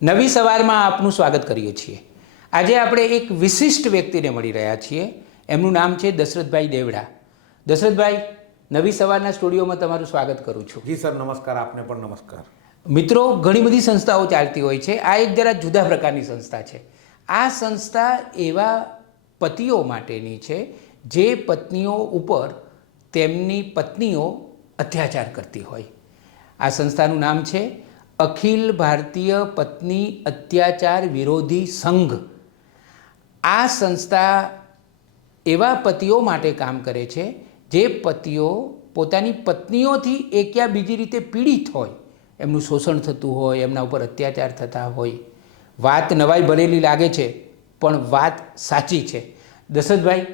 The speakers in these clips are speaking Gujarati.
નવી સવારમાં આપનું સ્વાગત કરીએ છીએ। આજે આપણે એક વિશિષ્ટ વ્યક્તિને મળી રહ્યા છીએ। એમનું નામ છે દશરથભાઈ દેવડા। દશરથભાઈ, નવી સવારના સ્ટુડિયોમાં તમારું સ્વાગત કરું છું। જી સર, નમસ્કાર। આપને પણ નમસ્કાર। મિત્રો, ઘણી બધી સંસ્થાઓ ચાલતી હોય છે, આ એક જરા જુદા પ્રકારની સંસ્થા છે। આ સંસ્થા એવા પતિઓ માટેની છે જે પત્નીઓ ઉપર તેમની પત્નીઓ અત્યાચાર કરતી હોય। આ સંસ્થાનું નામ છે અખિલ ભારતીય પત્ની અત્યાચાર વિરોધી સંઘ। આ સંસ્થા એવા પતિઓ માટે કામ કરે છે જે પતિઓ પોતાની પત્નીઓથી એક યા બીજી રીતે પીડિત હોય, એમનું શોષણ થતું હોય, એમના ઉપર અત્યાચાર થતા હોય। વાત નવાઈ ભરેલી લાગે છે, પણ વાત સાચી છે। દશરથભાઈ,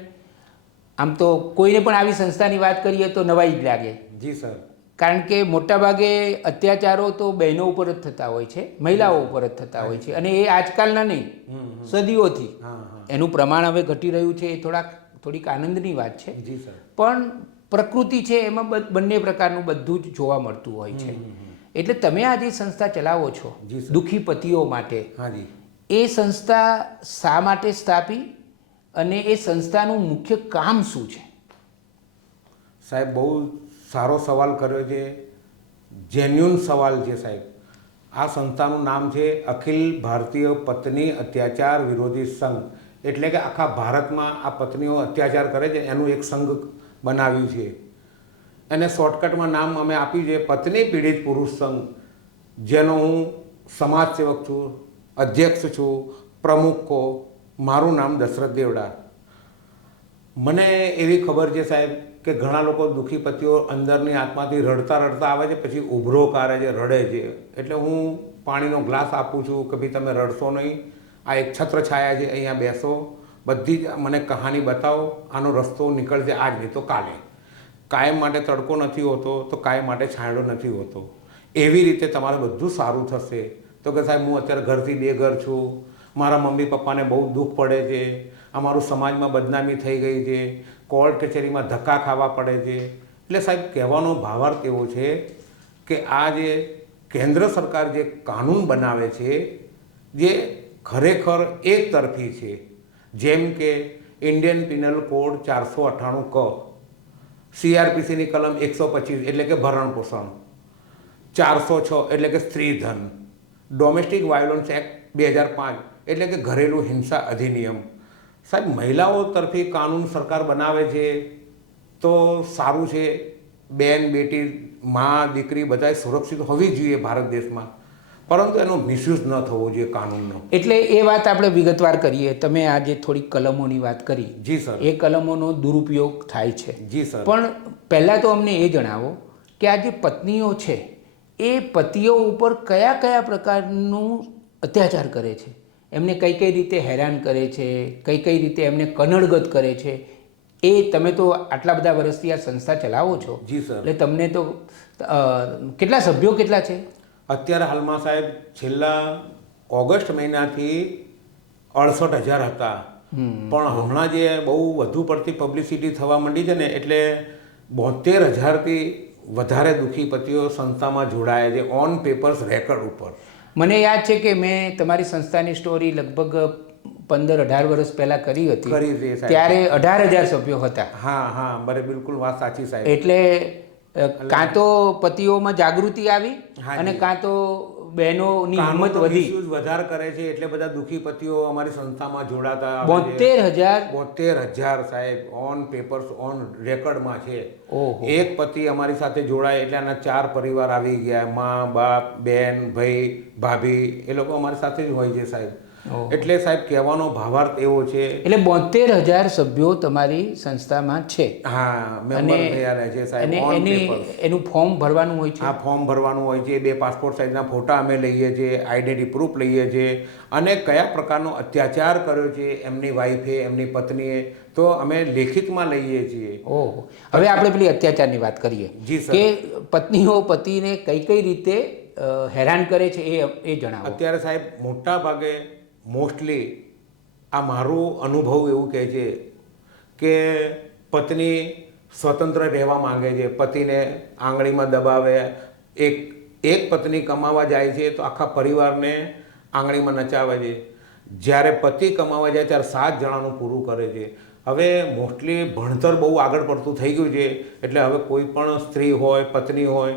આમ તો કોઈને પણ આવી સંસ્થાની વાત કરીએ તો નવાઈ જ લાગે। જી સર। કારણ કે મોટાભાગે અત્યાચારો તો બહેનો ઉપર જ થતા હોય છે, મહિલાઓ ઉપર જ થતા હોય છે, અને એ આજકાલના નહીં, સદીઓથી। એનું પ્રમાણ હવે ઘટી રહ્યું છે, એ થોડીક આનંદની વાત છે। જી સર। પણ પ્રકૃતિ છે એમાં બંને પ્રકારનું બધું જ જોવા મળતું હોય છે। એટલે તમે આ જે સંસ્થા ચલાવો છો દુઃખી પતિઓ માટે, હાજી, એ સંસ્થા શા માટે સ્થાપી અને એ સંસ્થાનું મુખ્ય કામ શું છે? સાહેબ, બહુ સારો સવાલ કર્યો છે, જેન્યુન સવાલ છે સાહેબ। આ સંસ્થાનું નામ છે અખિલ ભારતીય પત્ની અત્યાચાર વિરોધી સંઘ। એટલે કે આખા ભારતમાં આ પત્નીઓ અત્યાચાર કરે છે એનું એક સંઘ બનાવ્યું છે। એને શોર્ટકટમાં નામ અમે આપ્યું છે પત્ની પીડિત પુરુષ સંઘ, જેનો હું સમાજસેવક છું, અધ્યક્ષ છું, પ્રમુખ છું। મારું નામ દશરથ દેવડા। મને એવી ખબર છે સાહેબ કે ઘણા લોકો દુઃખી પતિઓ અંદરની આત્માથી રડતા રડતા આવે છે, પછી ઉભરો કાઢે છે, રડે છે। એટલે હું પાણીનો ગ્લાસ આપું છું કે ભાઈ તમે રડશો નહીં, આ એક છત્રછાયા છે, અહીંયા બેસો, બધી જ મને કહાની બતાવો, આનો રસ્તો નીકળશે આજ નહીં તો કાલે। કાયમ માટે તડકો નથી હોતો તો કાયમ માટે છાંયડો નથી હોતો, એવી રીતે તમારે બધું સારું થશે। તો કે સાહેબ, હું અત્યારે ઘરથી બેઘર છું, મારા મમ્મી પપ્પાને બહુ દુઃખ પડે છે, અમારું સમાજમાં બદનામી થઈ ગઈ છે, કોર્ટ કચેરીમાં ધક્કા ખાવા પડે છે। એટલે સાહેબ, કહેવાનો ભાવાર્થ એવો છે કે આ જે કેન્દ્ર સરકાર જે કાનૂન બનાવે છે જે ખરેખર એક તરફી છે, જેમ કે ઇન્ડિયન પિનલ કોડ 498 ક, CRPCની કલમ 125 એટલે કે ભરણ પોષણ, 406 એટલે કે સ્ત્રીધન, ડોમેસ્ટિક વાયોલન્સ એક્ટ 2005 એટલે કે ઘરેલું હિંસા અધિનિયમ। સાહેબ, મહિલાઓ તરફી કાનૂન સરકાર બનાવે છે તો સારું છે। બેન બેટી, મા દીકરી બધાય સુરક્ષિત હોવી જોઈએ ભારત દેશમાં, પરંતુ એનો મિસયુઝ ન થવો જોઈએ કાનૂનનો। એટલે એ વાત આપણે વિગતવાર કરીએ। તમે આજે થોડીક કલમોની વાત કરી। જી સર। એ કલમોનો દુરુપયોગ થાય છે। જી સર। પણ પહેલાં તો અમને એ જણાવો કે આ જે પત્નીઓ છે એ પતિઓ ઉપર કયા કયા પ્રકારનું અત્યાચાર કરે છે, એમને કઈ કઈ રીતે હેરાન કરે છે, કઈ કઈ રીતે એમને કનડગત કરે છે, એ તમે તો આટલા બધા વર્ષથી આ સંસ્થા ચલાવો છો। જી સર। એટલે તમને તો કેટલા સભ્યો કેટલા છે અત્યારે હાલમાં સાહેબ છેલ્લા ઓગસ્ટ મહિનાથી 68,000 હતા, પણ હમણાં જે બહુ વધુ પડતી પબ્લિસિટી થવા માંડી છે ને, એટલે 72,000થી વધારે દુઃખી પતિઓ સંસ્થામાં જોડાયા છે ઓન પેપર્સ રેકર્ડ ઉપર। મને યાદ છે કે મેં તમારી સંસ્થાની સ્ટોરી લગભગ 15-18 વર્ષ પહેલાં કરી હતી, કરી હતી સાહેબ। ત્યારે 18,000 સભ્યો હતા। હા હા, બરે બિલકુલ વાત સાચી સાહેબ। એટલે કાં તો પતિઓમાં જાગૃતિ આવી અને કાં તો બહેનોની હિંમત વધી। વધારે કરે છે એટલે બધા દુઃખી પતિઓ અમારી સંસ્થામાં જોડાતા। 72,000 72,000 સાહેબ ઓન પેપર્સ ઓન રેકર્ડમાં છે। ઓહો। એક પતિ અમારી સાથે જોડાય એટલે આના 4 પરિવાર આવી ગયા, મા બાપ, બેન, ભાઈ, ભાભી, એ લોકો અમારી સાથે જ હોય છે સાહેબ। એટલે સાહેબ, કહેવાનો ભાવાર્થ એવો છે, એટલે 72,000 સભ્યો તમારી સંસ્થામાં છે। હા, મેમ્બર થયા રહે છે સાહેબ ઓન પેપર્સ। એનું ફોર્મ ભરવાનું હોય છે। આ ફોર્મ ભરવાનું હોય છે, 2 પાસપોર્ટ સાઇઝના ફોટા અમે લઈએ છીએ, આઈડેન્ટિટી પ્રૂફ લઈએ છીએ, અને કયા પ્રકારનો અત્યાચાર કર્યો છે એમની વાઈફે, એમની પત્નીએ, તો અમે લેખિતમાં લઈએ છીએ। ઓહો। હવે આપણે પેલી અત્યાચારની વાત કરીએ। જી સર। કે પત્નીઓ પતિને કઈ કઈ રીતે હેરાન કરે છે એ જણાવો। અત્યારે સાહેબ મોટા ભાગે મોસ્ટલી આ મારું અનુભવ એવું કહે છે કે પત્ની સ્વતંત્ર રહેવા માંગે છે, પતિને આંગળીમાં દબાવે। એક પત્ની કમાવા જાય છે તો આખા પરિવારને આંગળીમાં નચાવે છે. જ્યારે પતિ કમાવા જાય ત્યારે 7 જણાનું પૂરું કરે છે. હવે મોસ્ટલી ભણતર બહુ આગળ પડતું થઈ ગયું છે, એટલે હવે કોઈ પણ સ્ત્રી હોય, પત્ની હોય,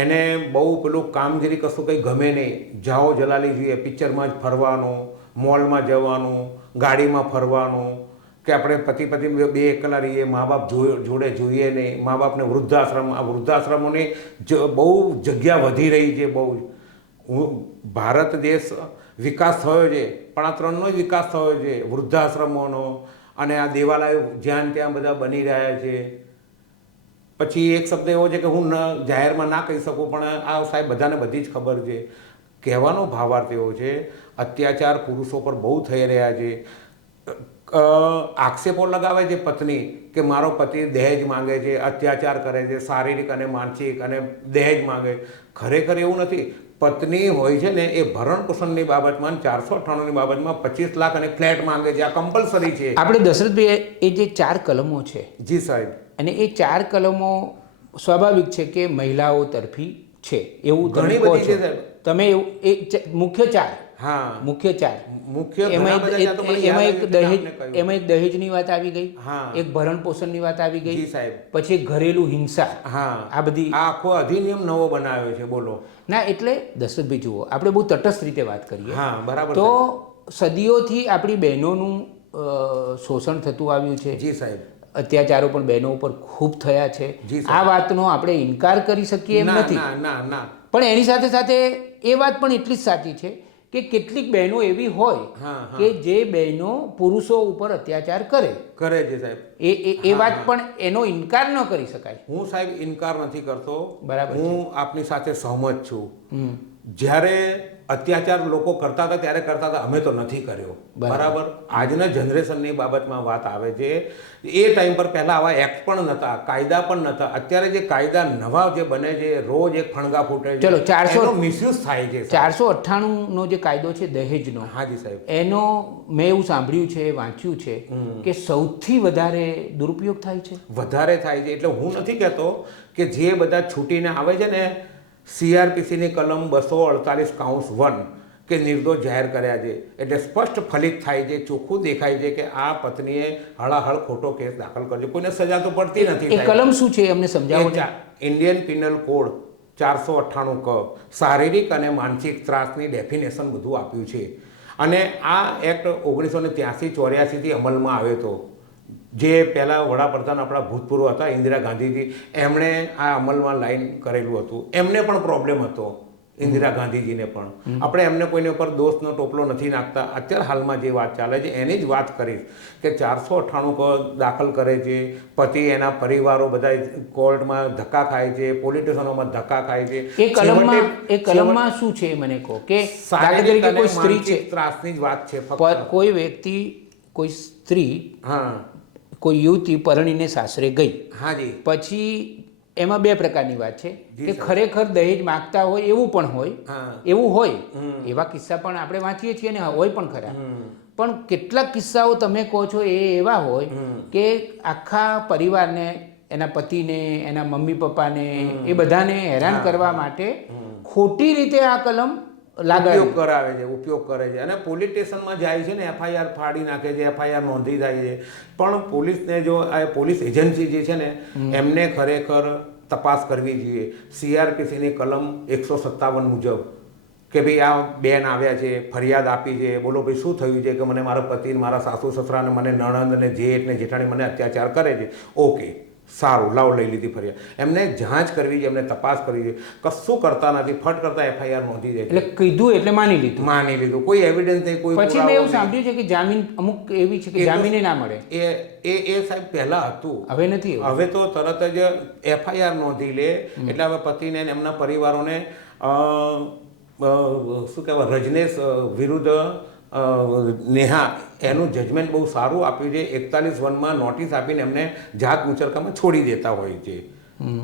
એને બહુ પેલું કામગીરી કશું કંઈ ગમે નહીં. જાઓ જલાલી જોઈએ, પિક્ચરમાં જ ફરવાનું, મોલમાં જવાનું, ગાડીમાં ફરવાનું, કે આપણે પતિ બે એકલા રહીએ, મા બાપ જોડે જોઈએ નહીં. મા બાપને વૃદ્ધાશ્રમ, આ વૃદ્ધાશ્રમોની બહુ જગ્યા વધી રહી છે. બહુ જ ભારત દેશ વિકાસ થયો છે, પણ આ 3નો જ વિકાસ થયો છે, વૃદ્ધાશ્રમોનો અને આ દેવાલયો જ્યાં ત્યાં બધા બની રહ્યા છે. પછી એક શબ્દ એવો છે કે હું જાહેરમાં ના કહી શકું, પણ આ સાહેબ બધાને બધી જ ખબર છે. કહેવાનો ભાવાર્થ એવો છે, અત્યાચાર પુરુષો પર બહુ થઈ રહ્યા છે. આક્ષેપો લગાવે છે પત્ની કે મારો પતિ દહેજ માંગે છે, અત્યાચાર કરે છે, શારીરિક અને માનસિક, અને દહેજ માંગે. ખરેખર એવું નથી. પત્ની હોય છે ને એ ભરણ પોષણની બાબતમાં 498ની બાબતમાં 25 લાખ અને ફ્લેટ માંગે છે. આ કમ્પલસરી છે. આપણે દશરથભાઈ, એ જે 4 કલમો છે, જી સાહેબ, અને એ 4 કલમો સ્વાભાવિક છે કે મહિલાઓ તરફી છે, એવું તમે ઘણી કહો બધી છો. છે સાહેબ. તમે મુખ્ય 4, હા, મુખ્ય 4, મુખ્ય એમાં ઘણા બધા છે, તો મને યાદ આવ્યું એટલે આપને કહ્યું. એક દહેજની વાત આવી ગઈ, હા. એક ભરણ પોષણની વાત આવી ગઈ, જી સાહેબ. પછી એક ઘરેલું હિંસા. હા, આ બધી આ આખો અધિનિયમ નવો બનાવ્યો છે. બોલો. ના, એટલે દશરથભાઈ જુઓ, આપણે બહુ તટસ્થ રીતે વાત કરીએ હા, બરાબર. તો સદીઓથી આપણી બહેનોનું શોષણ થતું આવ્યું છે. જી સાહેબ. અત્યાચારો પણ બહેનો ઉપર ખૂબ થયા છે. જી સાહેબ. આ વાતનો આપણે ઇનકાર કરી શકીએ એમ ના, નથી, ના, ના, ના. પણ એની સાથે સાથે એ વાત પણ એટલી જ સાચી છે કે કેટલીક બહેનો એવી હોય હા, હા. કે જે બહેનો પુરુષો ઉપર અત્યાચાર કરે. કરે છે સાહેબ. એ વાત પણ એનો ઇનકાર ન કરી શકાય. હું સાહેબ ઇનકાર નથી કરતો. બરાબર છે. હું આપની સાથે સહમત છું. હમ. જ્યારે અત્યાચાર લોકો કરતા હતા ત્યારે કરતા હતા, અમે તો નથી કર્યો. બરાબર. આજના જનરેશનની બાબતમાં વાત આવે છે. એ ટાઈમ પર પહેલાં આવા એક્ટ પણ નહોતા, કાયદા પણ નહોતા. અત્યારે જે કાયદા નવા જે બને છે, રોજ એક ફણગા ફૂટે છે. ચલો, 400 મિસયુઝ થાય છે. 498નો જે કાયદો છે દહેજનો, હાજી સાહેબ. એનો મેં એવું સાંભળ્યું છે, વાંચ્યું છે કે સૌથી વધારે દુરુપયોગ થાય છે. વધારે થાય છે. એટલે હું નથી કહેતો કે જે બધા છૂટીને આવે છે ને, CRPCની કલમ 248(1) કે નિર્દોષ જાહેર કર્યા છે, એટલે સ્પષ્ટ ફલિત થાય છે, ચોખ્ખું દેખાય છે કે આ પત્નીએ હળાહળ ખોટો કેસ દાખલ કર્યો. કોઈને સજા તો પડતી નથી. એ કલમ શું છે અમને સમજાવો ને. ઇન્ડિયન પિનલ કોડ 498 શારીરિક અને માનસિક ત્રાસની ડેફિનેશન બધું આપ્યું છે. અને આ એક્ટ 1983-84થી અમલમાં આવ્યો હતો. જે પહેલાં વડાપ્રધાન આપણા ભૂતપૂર્વ હતા ઇન્દિરા ગાંધીજી, એમણે આ અમલમાં લાઈન કરેલું હતું. એમને પણ પ્રોબ્લેમ હતો, ઇન્દિરા ગાંધીજીને પણ. આપણે એમને કોઈને ઉપર દોષનો ટોપલો નથી નાખતા. અત્યારે હાલમાં જે વાત ચાલે છે એની જ વાત કરીશ કે 498 દાખલ કરે છે. પતિ, એના પરિવારો બધા કોર્ટમાં ધક્કા ખાય છે, પોલીસ સ્ટેશનોમાં ધક્કા ખાય છે. એ કલમમાં શું છે એ મને કહો. કે દાખલા તરીકે કોઈ સ્ત્રી છે, ત્રાસની જ વાત છે ફક્ત. કોઈ વ્યક્તિ, કોઈ સ્ત્રી, હા, કોઈ યુવતી પરણીને સાસરે ગઈ, હાજી. પછી એમાં 2 પ્રકારની વાત છે કે ખરેખર દહેજ માગતા હોય એવું પણ હોય. હા. એવું હોય, એવા કિસ્સા પણ આપણે વાંચીએ છીએ ને હોય પણ ખરા. પણ કેટલાક કિસ્સાઓ તમે કહો છો એ એવા હોય કે આખા પરિવારને, એના પતિને, એના મમ્મી પપ્પાને, એ બધાને હેરાન કરવા માટે ખોટી રીતે આ કલમ ઉપયોગ કરાવે છે, ઉપયોગ કરે છે. અને પોલીસ સ્ટેશનમાં જાય છે ને, FIR ફાડી નાખે છે, FIR નોંધી થાય છે. પણ પોલીસને જો આ પોલીસ એજન્સી જે છે ને, એમને ખરેખર તપાસ કરવી જોઈએ. CRPCની કલમ 157 મુજબ કે ભાઈ આ બેન આવ્યા છે, ફરિયાદ આપી છે, બોલો ભાઈ શું થયું છે, કે મને મારા પતિ, મારા સાસુ સસરા ને મને નણંદ ને જેઠ ને જેઠાણી મને અત્યાચાર કરે છે. ઓકે, સારું, લાવ, લઈ લીધી ફરિયાદ. એમને જાંચ કરવી છે, એમને તપાસ કરવી છે. કશું કરતા નથી, ફટ કરતા FIR નોંધી દે. એટલે કીધું એટલે માની લીધું. કોઈ એવિડન્સ નહીં, કોઈ પછી મેં એવું સાંભળ્યું છે કે જામીન અમુક એવી છે કે જામીને ના મળે. એ સાહેબ પહેલા હતું, હવે નથી. હવે તો તરત જ FIR નોંધી લે. એટલે હવે પતિને એમના પરિવારોને શું કહેવાય, રજનેશ વિરુદ્ધ નેહા, એનું જજમેન્ટ બહુ સારું આપ્યું છે. 41(1) નોટિસ આપીને એમને જાત મુચરકામાં છોડી દેતા હોય છે.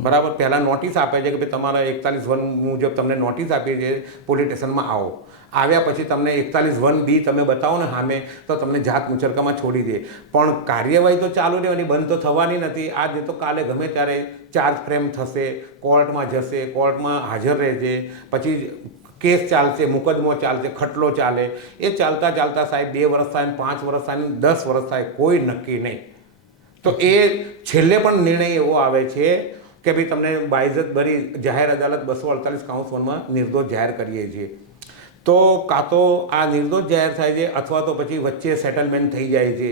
બરાબર. પહેલાં નોટિસ આપે છે કે ભાઈ તમારા 41(1) મુજબ તમને નોટિસ આપી છે, પોલીસ સ્ટેશનમાં આવો. આવ્યા પછી તમને 41(1)B તમે બતાવો ને સામે, તો તમને જાત મુચરકામાં છોડી દે. પણ કાર્યવાહી તો ચાલુ રહેવાની, બંધ તો થવાની નથી. આજે તો કાલે ગમે ત્યારે ચાર્જ ફ્રેમ થશે, કોર્ટમાં જશે, કોર્ટમાં હાજર રહેશે. પછી કેસ ચાલશે, મુકદમો ચાલશે, ખટલો ચાલે, એ ચાલતા ચાલતા સાહેબ 2 વર્ષ થાય, 5 વર્ષ થાય, 10 વર્ષ થાય, કોઈ નક્કી નહીં. તો એ છેલ્લે પણ નિર્ણય એવો આવે છે કે ભાઈ તમને બાઇજત ભરી જાહેર અદાલત 248 કાઉન્સ 1માં નિર્દોષ જાહેર કરીએ છીએ. તો કાં તો આ નિર્દોષ જાહેર થાય છે અથવા તો પછી વચ્ચે સેટલમેન્ટ થઈ જાય છે.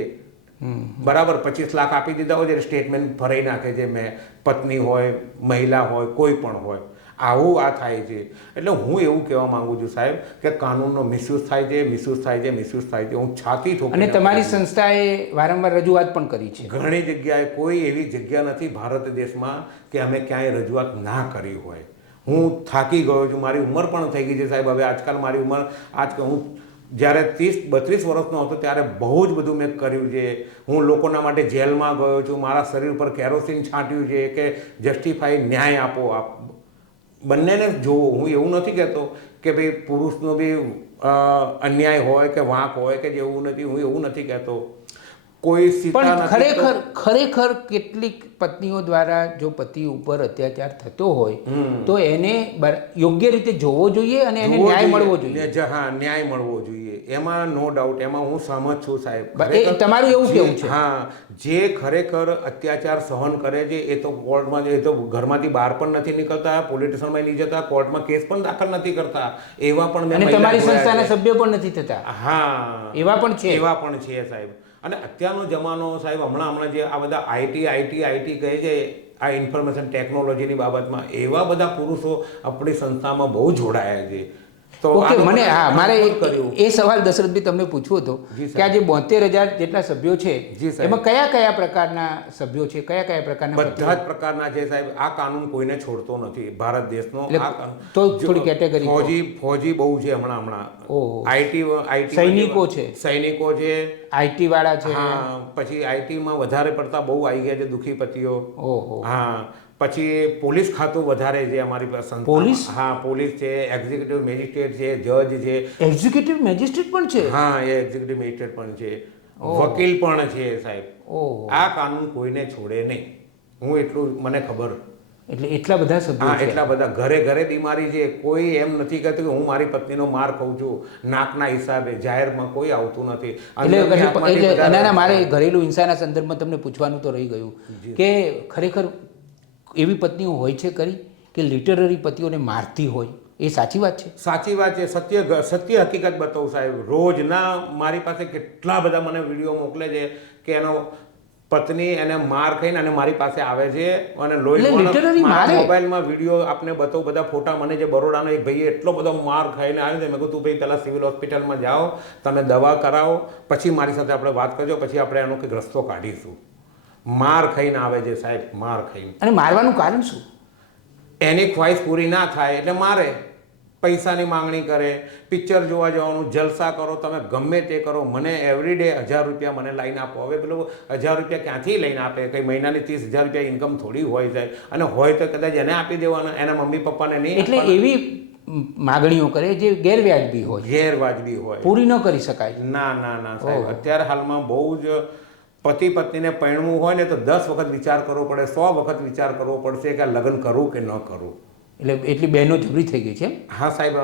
બરાબર 25 લાખ આપી દીધા હોય ત્યારે સ્ટેટમેન્ટ ભરાઈ નાખે છે, મેં પત્ની હોય, મહિલા હોય, કોઈ પણ હોય, આવું આ થાય છે. એટલે હું એવું કહેવા માંગુ છું સાહેબ કે કાનૂનનો મિસયુઝ થાય છે, મિસયુઝ થાય છે, મિસયુઝ થાય છે. હું છાતી ઠોકીને અને તમારી સંસ્થાએ વારંવાર રજૂઆત પણ કરી છે. ઘણી જગ્યાએ કોઈ એવી જગ્યા નથી ભારત દેશમાં કે અમે ક્યાંય રજૂઆત ના કરી હોય. હું થાકી ગયો છું, મારી ઉંમર પણ થઈ ગઈ છે સાહેબ. હવે આજકાલ મારી ઉંમર હું જ્યારે 30-32 વર્ષનો હતો ત્યારે બહુ જ બધું મેં કર્યું છે. હું લોકોના માટે જેલમાં ગયો છું, મારા શરીર પર કેરોસીન છાંટ્યું છે કે જસ્ટિફાઈ ન્યાય આપો. બંનેને જોવો. હું એવું નથી કહેતો કે ભાઈ પુરુષનો બી અન્યાય હોય કે વાંક હોય કે જેવું નથી, હું એવું નથી કહેતો. કોઈ પણ ખરેખર કેટલીક પત્નીઓ દ્વારા જો પતિ ઉપર અત્યાચાર થતો હોય તો એને યોગ્ય રીતે જોવો જોઈએ અને એને ન્યાય મળવો જોઈએ. હા, ન્યાય મળવો જોઈએ, એમાં નો ડાઉટ, એમાં હું સહમત છું સાહેબ. તમારું એવું કેવું છે? હા, જે ખરેખર અત્યાચાર સહન કરે છે એ તો કોર્ટમાં, એ તો ઘરમાંથી બહાર પણ નથી નીકળતા, પોલીસ સ્ટેશનમાં નહીં જતા, કોર્ટમાં કેસ પણ દાખલ નથી કરતા, એવા પણ અને તમારી સંસ્થાના સભ્ય પણ નથી થતા. હા, એવા પણ છે સાહેબ. અને અત્યારનો જમાનો સાહેબ, હમણાં જે આ બધા આઈટી કહે છે, આ ઇન્ફોર્મેશન ટેકનોલોજીની બાબતમાં, એવા બધા પુરુષો આપણી સંસ્થામાં બહુ જોડાયા છે. તો મને મારે એ સવાલ દશરથભાઈ તમને પૂછવો હતો કે આ જે 72,000 જેટલા સભ્યો છે એમાં કયા કયા પ્રકારના સભ્યો છે, કયા કયા પ્રકારના? બધા જ પ્રકારના છે સાહેબ. આ કાનૂન કોઈને છોડતો નથી ભારત દેશનો. તો થોડી કેટેગરી ફોજી બહુ છે હમણાં. આઈટી સૈનિકો છે, આઈટી વાળા છે. હા, પછી આઈટીમાં વધારે પડતા બહુ આવી ગયા છે દુઃખી પતિઓ. હા, પછી પોલીસ ખાતું વધારે છે અમારી પાસે. પોલીસ? હા, પોલીસ છે, એક્ઝિક્યુટિવ મેજિસ્ટ્રેટ છે, જજ છે. એક્ઝિક્યુટિવ મેજિસ્ટ્રેટ પણ છે? હા, એ એક્ઝિક્યુટિવ મેજિસ્ટ્રેટ પણ છે, વકીલ પણ છે સાહેબ. આ કાનૂન કોઈને છોડે નહીં, હું એટલું મને ખબર. એટલે એટલા બધા સભ્યો? હા, એટલા બધા. ઘરે ઘરે બીમારી છે. કોઈ એમ નથી કહેતું કે હું મારી પત્નીનો માર ખાઉં છું નાકના હિસાબે. જાહેરમાં કોઈ આવતું નથી. એટલે મારે ઘરેલું હિંસાના સંદર્ભમાં તમને પૂછવાનું તો રહી ગયું કે ખરેખર એવી પત્નીઓ હોય છે ખરી કે લિટરરી પતિઓને મારતી હોય? એ સાચી વાત છે? સાચી વાત છે. સત્ય હકીકત બતાવું સાહેબ. રોજના મારી પાસે કેટલા બધા મને વિડીયો મોકલે છે કે એનો પત્ની એને માર ખાઈને અને મારી પાસે આવે છે અને મોબાઈલમાં વિડીયો આપને બતાવું, બધા ફોટા. મને જે બરોડાનો એક ભાઈએ એટલો બધો માર ખાઈને આવ્યો છે, મેં કહ્યું તું ભાઈ પહેલાં સિવિલ હોસ્પિટલમાં જાઓ, તમે દવા કરાવો, પછી મારી સાથે આપણે વાત કરજો, પછી આપણે એનો કંઈક રસ્તો કાઢીશું. માર ખાઈને આવે છે સાહેબ, માર ખાઈને. અને મારવાનું કારણ શું? એની ખ્વાહિશ પૂરી ના થાય એટલે મારે. પૈસાની માંગણી કરે, પિક્ચર જોવા જવાનું, જલસા કરો, તમે ગમે તે કરો, મને એવરીડે 1,000 રૂપિયા મને લઈને આપો. હવે પેલો 1,000 રૂપિયા ક્યાંથી લઈને આપે? કંઈ મહિનાની 30,000 રૂપિયા ઇન્કમ થોડી હોય જાય, અને હોય તો કદાચ એને આપી દેવાના, એના મમ્મી પપ્પાને નહીં. એટલે એવી માગણીઓ કરે જે ગેરવ્યાજબી હોય, પૂરી ન કરી શકાય. ના સાહેબ, અત્યારે હાલમાં બહુ જ પતિ પત્નીને પરણવું હોય ને તો 10 વખત વિચાર કરવો પડે, 100 વખત વિચાર કરવો પડશે કે આ લગ્ન કરવું કે ન કરવું. એટલે એટલી બહેનો જબરી થઈ ગઈ છે? હા સાહેબ.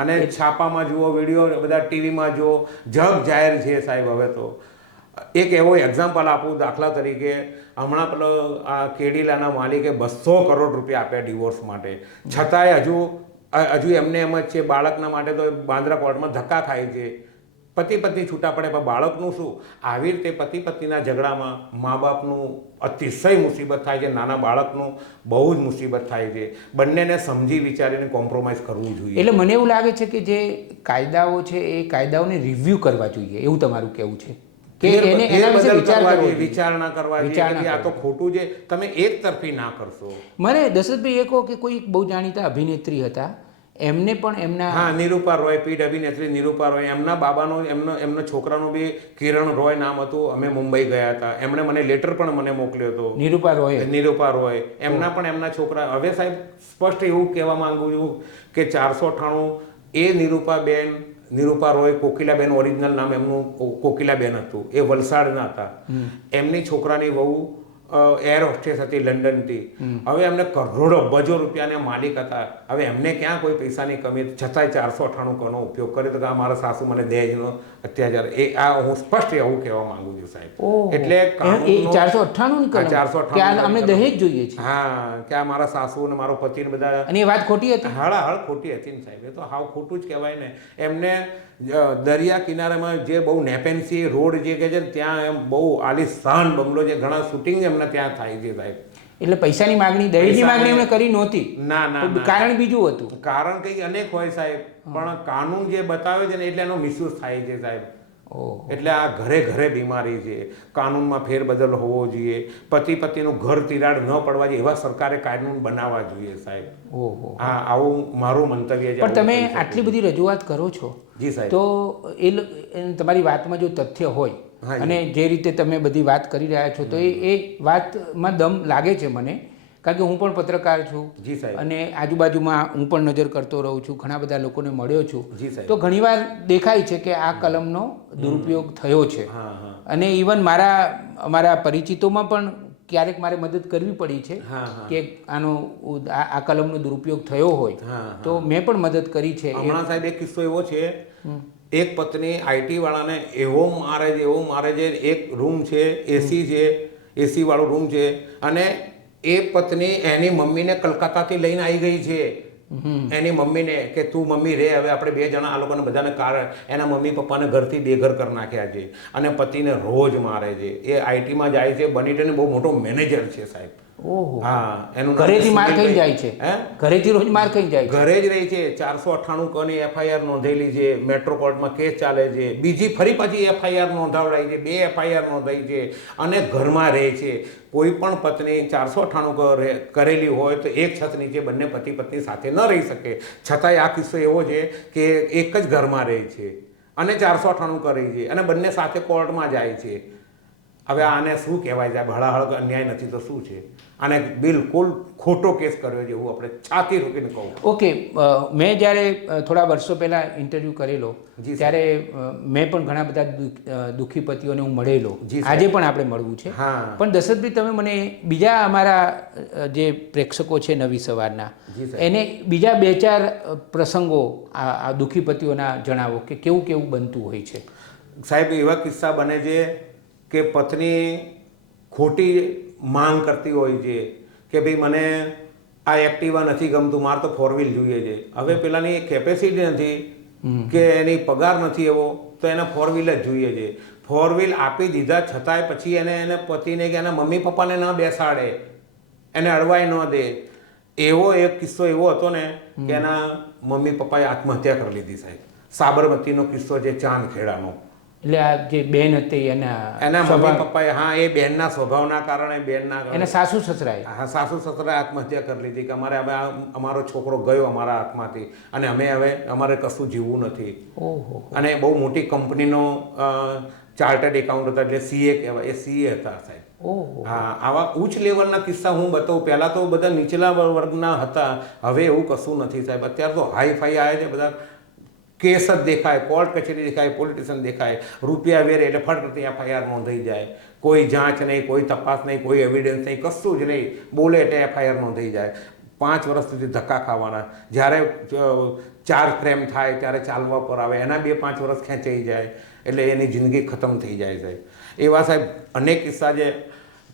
અને છાપામાં જુઓ, વિડીયો બધા ટીવીમાં જુઓ, જગ જાહેર છે સાહેબ. હવે તો એક એવો એક્ઝામ્પલ આપું, દાખલા તરીકે હમણાં પેલો આ કેડીલાના માલિકે 200 કરોડ રૂપિયા આપ્યા ડિવોર્સ માટે, છતાંય હજુ એમને એમ જ છે. બાળકના માટે તો બાંદ્રા કોર્ટમાં ધક્કા ખાય છે. પતિ પત્ની છૂટા પડે પણ બાળકનું શું? આવી રીતે પતિ પત્નીના ઝઘડામાં મા બાપનું અતિશય મુસીબત થાય છે, નાના બાળકનું બહુ જ મુસીબત થાય છે. બંનેને સમજી વિચારીને કોમ્પ્રોમાઇઝ કરવું જોઈએ. એટલે મને એવું લાગે છે કે જે કાયદાઓ છે એ કાયદાઓને રિવ્યૂ કરવા જોઈએ, એવું તમારું કહેવું છે? કે એને એના વિશે વિચારણા કરવા જોઈએ. આ તો ખોટું છે, તમે એક તરફી ના કરશો. મને દશરથભાઈ એ કહો કે કોઈ બહુ જાણીતા અભિનેત્રી હતા, એમને પણ એમના, હા, નિરૂપા રોય, પીઢ અભિનેત્રી નિરૂપા રોય, એમના બાબાનો એમના છોકરાનું બી કિરણ રોય નામ હતું. અમે મુંબઈ ગયા હતા, એમણે મને લેટર પણ મને મોકલ્યો હતો. નિરૂપા રોય એમના પણ એમના છોકરા. હવે સાહેબ સ્પષ્ટ એવું કહેવા માંગુ છું કે 498 એ નિરૂપા રોય, કોકિલાબેન ઓરિજિનલ નામ એમનું કોકિલાબેન હતું, એ વલસાડના હતા. એમની છોકરાની વહુ એર હોસ્ટેસ હતી લંડનથી. હવે એમને કરોડો અબજો રૂપિયાના માલિક હતા. હવે એમને ક્યાં કોઈ પૈસાની કમી હતી, છતાંય 498 કનો ઉપયોગ કર્યો તો કે આ મારા સાસુ મને દહેજનો અત્યાચાર. હું સ્પષ્ટ એવું કહેવા માંગુ છું સાહેબ. એટલે એ 498 કલમ 498 કે આ અમને દહેજ જોઈએ છે. હા, કે આ મારા સાસુ અને મારો પતિ ને બધા, અને એ વાત ખોટી હતી. હળ ખોટી હતી ને સાહેબ. એ તો હાવ ખોટું જ કહેવાય ને. એમને દરિયા કિનારામાં જે બહુ નેપેન્સી રોડ જે કહે છે ને ત્યાં એમ બહુ આલિશાન બંગલો છે, ઘણા શૂટિંગ એમને ત્યાં થાય છે સાહેબ. એટલે પૈસાની માગણી, દહેજની માગણી એમણે કરી નહોતી. ના, કારણ બીજું હતું. કારણ કંઈક અનેક હોય સાહેબ, પણ કાનૂન જે બતાવે છે ને એટલે એનો મિસયુઝ થાય છે સાહેબ. એટલે આ ઘરે ઘરે બીમારી છે. કાનૂનમાં ફેરબદલ હોવો જોઈએ. પતિનું ઘર તિરાડ ન પડવા જોઈએ એવા સરકારે કાનૂન બનાવવા જોઈએ સાહેબ. ઓહો, હા, આવું મારું મંતવ્ય છે. પણ તમે આટલી બધી રજૂઆત કરો છો જી સાહેબ, તો તમારી વાતમાં જો તથ્ય હોય અને જે રીતે તમે બધી વાત કરી રહ્યા છો તો એ વાતમાં દમ લાગે છે મને, કારણ કે હું પણ પત્રકાર છું. જી સાહેબ. અને આજુબાજુમાં હું પણ નજર કરતો રહું છું, ઘણા બધા લોકોને મળ્યો છું. જી સાહેબ. તો ઘણીવાર દેખાય છે કે આ કલમનો દુરુપયોગ થયો છે. અને ઇવન અમારા પરિચિતોમાં પણ ક્યારેક મારે મદદ કરવી પડી છે કે આ કલમનો દુરુપયોગ થયો હોય તો મેં પણ મદદ કરી છે. હમણાં સાહેબ એક કિસ્સો એવો છે, એક પત્ની આઈટી વાળાને એવો મારે છે. એક રૂમ છે, એસી છે, એસી વાળો રૂમ છે, અને એ પત્ની એની મમ્મીને કલકત્તાથી લઈને આવી ગઈ છે. એની મમ્મીને કે તું મમ્મી રે, હવે આપણે 2 જણા, આ લોકોને બધાને એના મમ્મી પપ્પાને ઘરથી બેઘર કરી નાખ્યા છે અને પતિને રોજ મારે છે. એ આઈટીમાં જાય છે, બનીને બહુ મોટો મેનેજર છે સાહેબ. ઓહો, હા, એનું ઘરેથી માર ખાઈ જાય છે. ઘરેથી રોજ માર ખાઈ જાય છે. ઘરે જ રહી છે. 498 કની એફઆઈઆર નોંધેલી છે, મેટ્રો કોર્ટમાં કેસ ચાલે છે. બીજી ફરી પાછી એફઆઈઆર નોંધાવડાઈ છે, 2 એફઆઈઆર નોંધાઈ છે અને ઘરમાં રહે છે. કોઈ પણ પત્ની 498 કરેલી હોય તો એક છત નીચે બંને પતિ પત્ની સાથે ન રહી શકે. છતાંય આ કિસ્સો એવો છે કે એક જ ઘરમાં રહે છે અને 498 કરી છે અને બંને સાથે કોર્ટમાં જાય છે. હવે આને શું કહેવાય છે? હળાહળ અન્યાય નથી તો શું છે? આને બિલકુલ ખોટો કેસ કર્યો છે એવું આપણે છાતી રોકીને કહું. ઓકે, મેં જ્યારે થોડા વર્ષો પહેલાં ઇન્ટરવ્યૂ કરેલો ત્યારે મેં પણ ઘણા બધા દુઃખી પતિઓને હું મળેલો. આજે પણ આપણે મળવું છે. પણ દશરથભાઈ, તમે મને બીજા અમારા જે પ્રેક્ષકો છે નવી સવારના, એને બીજા 2-4 પ્રસંગો આ દુઃખી પતિઓના જણાવો કે કેવું કેવું બનતું હોય છે. સાહેબ, એવા કિસ્સા બને છે કે પત્ની ખોટી માંગ કરતી હોય છે કે ભાઈ મને આ એક્ટિવા નથી ગમતું, મારે તો 4 વ્હીલ જોઈએ છે. હવે પેલાની કેપેસિટી નથી કે એની પગાર નથી એવો, તો એને 4 વ્હીલ જ જોઈએ છે. 4 વ્હીલ આપી દીધા છતાંય પછી એને પતિને કે એના મમ્મી પપ્પાને ન બેસાડે, એને અડવાઈ ન દે. એવો એક કિસ્સો એવો હતો ને કે એના મમ્મી પપ્પાએ આત્મહત્યા કરી લીધી સાહેબ. સાબરમતીનો કિસ્સો છે, ચાંદખેડાનો. એટલે આ જે બેન હતી એના મમ્મી પપ્પાએ, હા, એ બેનના સ્વભાવના કારણે એના સાસુ સસરાએ આત્મહત્યા કરી લીધી કે અમારે હવે અમારો છોકરો ગયો અમારા હાથમાંથી અને હવે અમારે કશું જીવવું નથી. અને બહુ મોટી કંપનીનો ચાર્ટર્ડ એકાઉન્ટ હતા, એટલે સીએ કહેવાય, એ સીએ હતા સાહેબ. હા, આવા ઉચ્ચ લેવલના કિસ્સા હું બતાવું. પહેલાં તો બધા નીચલા વર્ગના હતા, હવે એવું કશું નથી સાહેબ. અત્યારે તો હાઈ ફાઈ આવે છે, બધા કેસ જ દેખાય, કોર્ટ કચેરી દેખાય, પોલિટિશિયન દેખાય, રૂપિયા વેરે એટલે ફટકતી એફઆઈઆર નોંધાઈ જાય. કોઈ જાંચ નહીં, કોઈ તપાસ નહીં, કોઈ એવિડન્સ નહીં, કશું જ નહીં. બોલે એટલે એફઆઈઆર નોંધાઈ જાય. 5 વર્ષ સુધી ધક્કા ખાવાના. જ્યારે 4 ફ્રેમ થાય ત્યારે ચાલવા પર આવે, એના 2-5 વર્ષ ખેંચાઈ જાય એટલે એની જિંદગી ખતમ થઈ જાય સાહેબ. એવા સાહેબ અનેક કિસ્સા છે.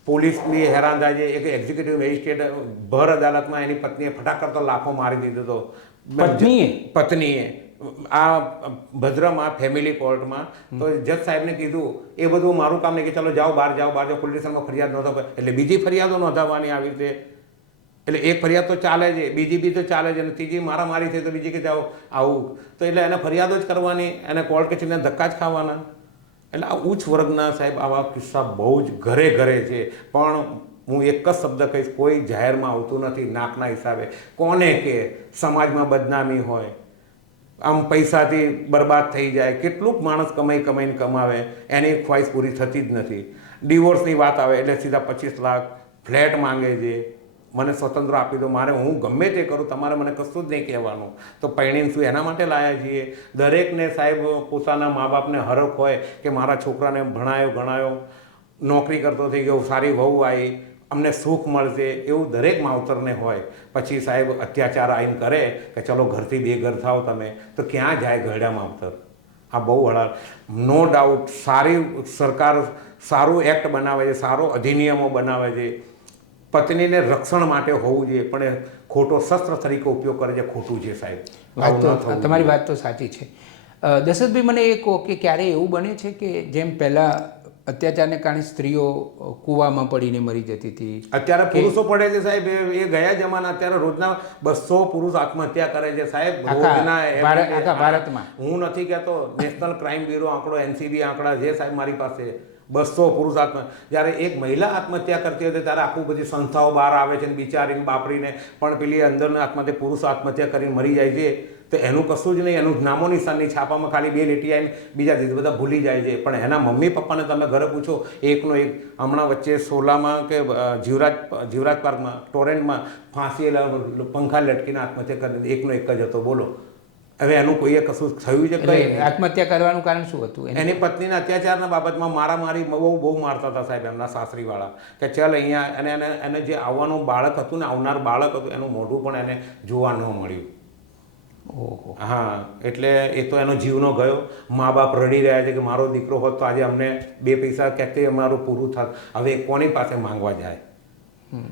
પોલીસ બી હેરાન થાય છે. એક એક્ઝિક્યુટિવ મેજિસ્ટ્રેટ ભર અદાલતમાં એની પત્નીએ ફટાક કરતો લાફો મારી દીધો હતો. પત્નીએ આ ભદ્રમાં ફેમિલી કોર્ટમાં. તો જજ સાહેબને કીધું એ બધું મારું કામ નહીં, કે ચાલો જાઓ બહાર જાઓ, પોલીસમાં ફરિયાદ નોંધાવો. એટલે બીજી ફરિયાદો નોંધાવવાની આવી રીતે. એટલે એક ફરિયાદ તો ચાલે છે, બીજી બી તો ચાલે છે, અને ત્રીજી મારામારી થઈ તો બીજી કે જાઓ આવું. તો એટલે એને ફરિયાદો જ કરવાની, એને કોર્ટ કચેરીના ધક્કા જ ખાવાના. એટલે આ ઉચ્ચ વર્ગના સાહેબ આવા કિસ્સા બહુ જ ઘરે ઘરે છે. પણ હું એક જ શબ્દ કહીશ, કોઈ જાહેરમાં આવતું નથી નાકના હિસાબે. કોને કે સમાજમાં બદનામી હોય, આમ પૈસાથી બરબાદ થઈ જાય. કેટલુંક માણસ કમાઈને કમાવે, એની ખ્વાહિશ પૂરી થતી જ નથી. ડિવોર્સની વાત આવે એટલે સીધા 25 લાખ ફ્લેટ માંગે છે. મને સ્વતંત્ર આપી દો, હું ગમે તે કરું, તમારે મને કશું જ નહીં કહેવાનું. તો પરિણીને શું એના માટે લાયા છીએ? દરેકને સાહેબ પોતાના મા બાપને હરખ હોય કે મારા છોકરાને ભણાયો ગણાયો. નોકરી કરતો થઈ ગયો, સારી વહુ આવી, અમને સુખ મળશે એવું દરેક માવતરને હોય. પછી સાહેબ અત્યાચાર આવીને કરે કે ચલો ઘરથી બે ઘર થાવ તમે, તો ક્યાં જાય ઘરડા માવતર? આ બહુ હળાલ. નો ડાઉટ સારી સરકાર સારું એક્ટ બનાવે છે, સારો અધિનિયમો બનાવે છે, પત્નીને રક્ષણ માટે હોવું જોઈએ, પણ એ ખોટો શસ્ત્ર તરીકે ઉપયોગ કરે છે, ખોટું છે સાહેબ. વાત તો આવું ન થવું તમારી જોઈએ. વાત તો સાચી છે. દશરથભાઈ, મને એ કહો કે ક્યારે એવું બને છે કે જેમ પહેલાં અત્યાચારને કારણે સ્ત્રીઓ કૂવામાં પડીને મરી જતી હતી, અત્યારે કે પુરુષો પડે છે સાહેબ, એ ગયા જમાના. અત્યારે રોજના 200 પુરુષ આત્મહત્યા કરે છે સાહેબ, રોજના. આખા ભારતમાં હું નથી કહેતો, નેશનલ ક્રાઇમ બ્યુરો આંકડો, NCB આંકડા છે સાહેબ મારી પાસે. 200 પુરુષ જ્યારે એક મહિલા આત્મહત્યા કરતી હતી ત્યારે આખું બધી સંસ્થાઓ બહાર આવે છે ને બિચારીને બાપરીને, પણ પેલી અંદરના આત્મહત્યા પુરુષ આત્મહત્યા કરીને મરી જાય છે તો એનું કશું જ નહીં, એનું નામો નિશાનની છાપામાં ખાલી 2 લીટી આવીને બીજા દિવસે બધા ભૂલી જાય છે. પણ એના મમ્મી પપ્પાને તમે ઘરે પૂછો, એકનો એક. હમણાં વચ્ચે સોલામાં કે જીવરાજ પાર્કમાં ટોરેન્ટમાં ફાંસી પંખા લટકીને આત્મહત્યા કરી, એકનો એક જ હતો. બોલો, હવે એનું કોઈએ કશું થયું છે? એટલે આત્મહત્યા કરવાનું કારણ શું હતું? એની પત્નીના અત્યાચારના બાબતમાં મારામારી બહુ મારતા હતા સાહેબ એમના સાસરીવાળા, કે ચાલ અહીંયા. અને એને જે આવવાનું બાળક હતું ને, આવનાર બાળક હતું, એનું મોઢું પણ એને જોવા ન મળ્યું. ઓહો. હા, એટલે એ તો એનો જીવનો ગયો. મા બાપ રડી રહ્યા છે કે મારો દીકરો હોત તો આજે અમને 2 પૈસા ક્યાંકથી અમારું પૂરું થાત. હવે કોની પાસે માંગવા જાય?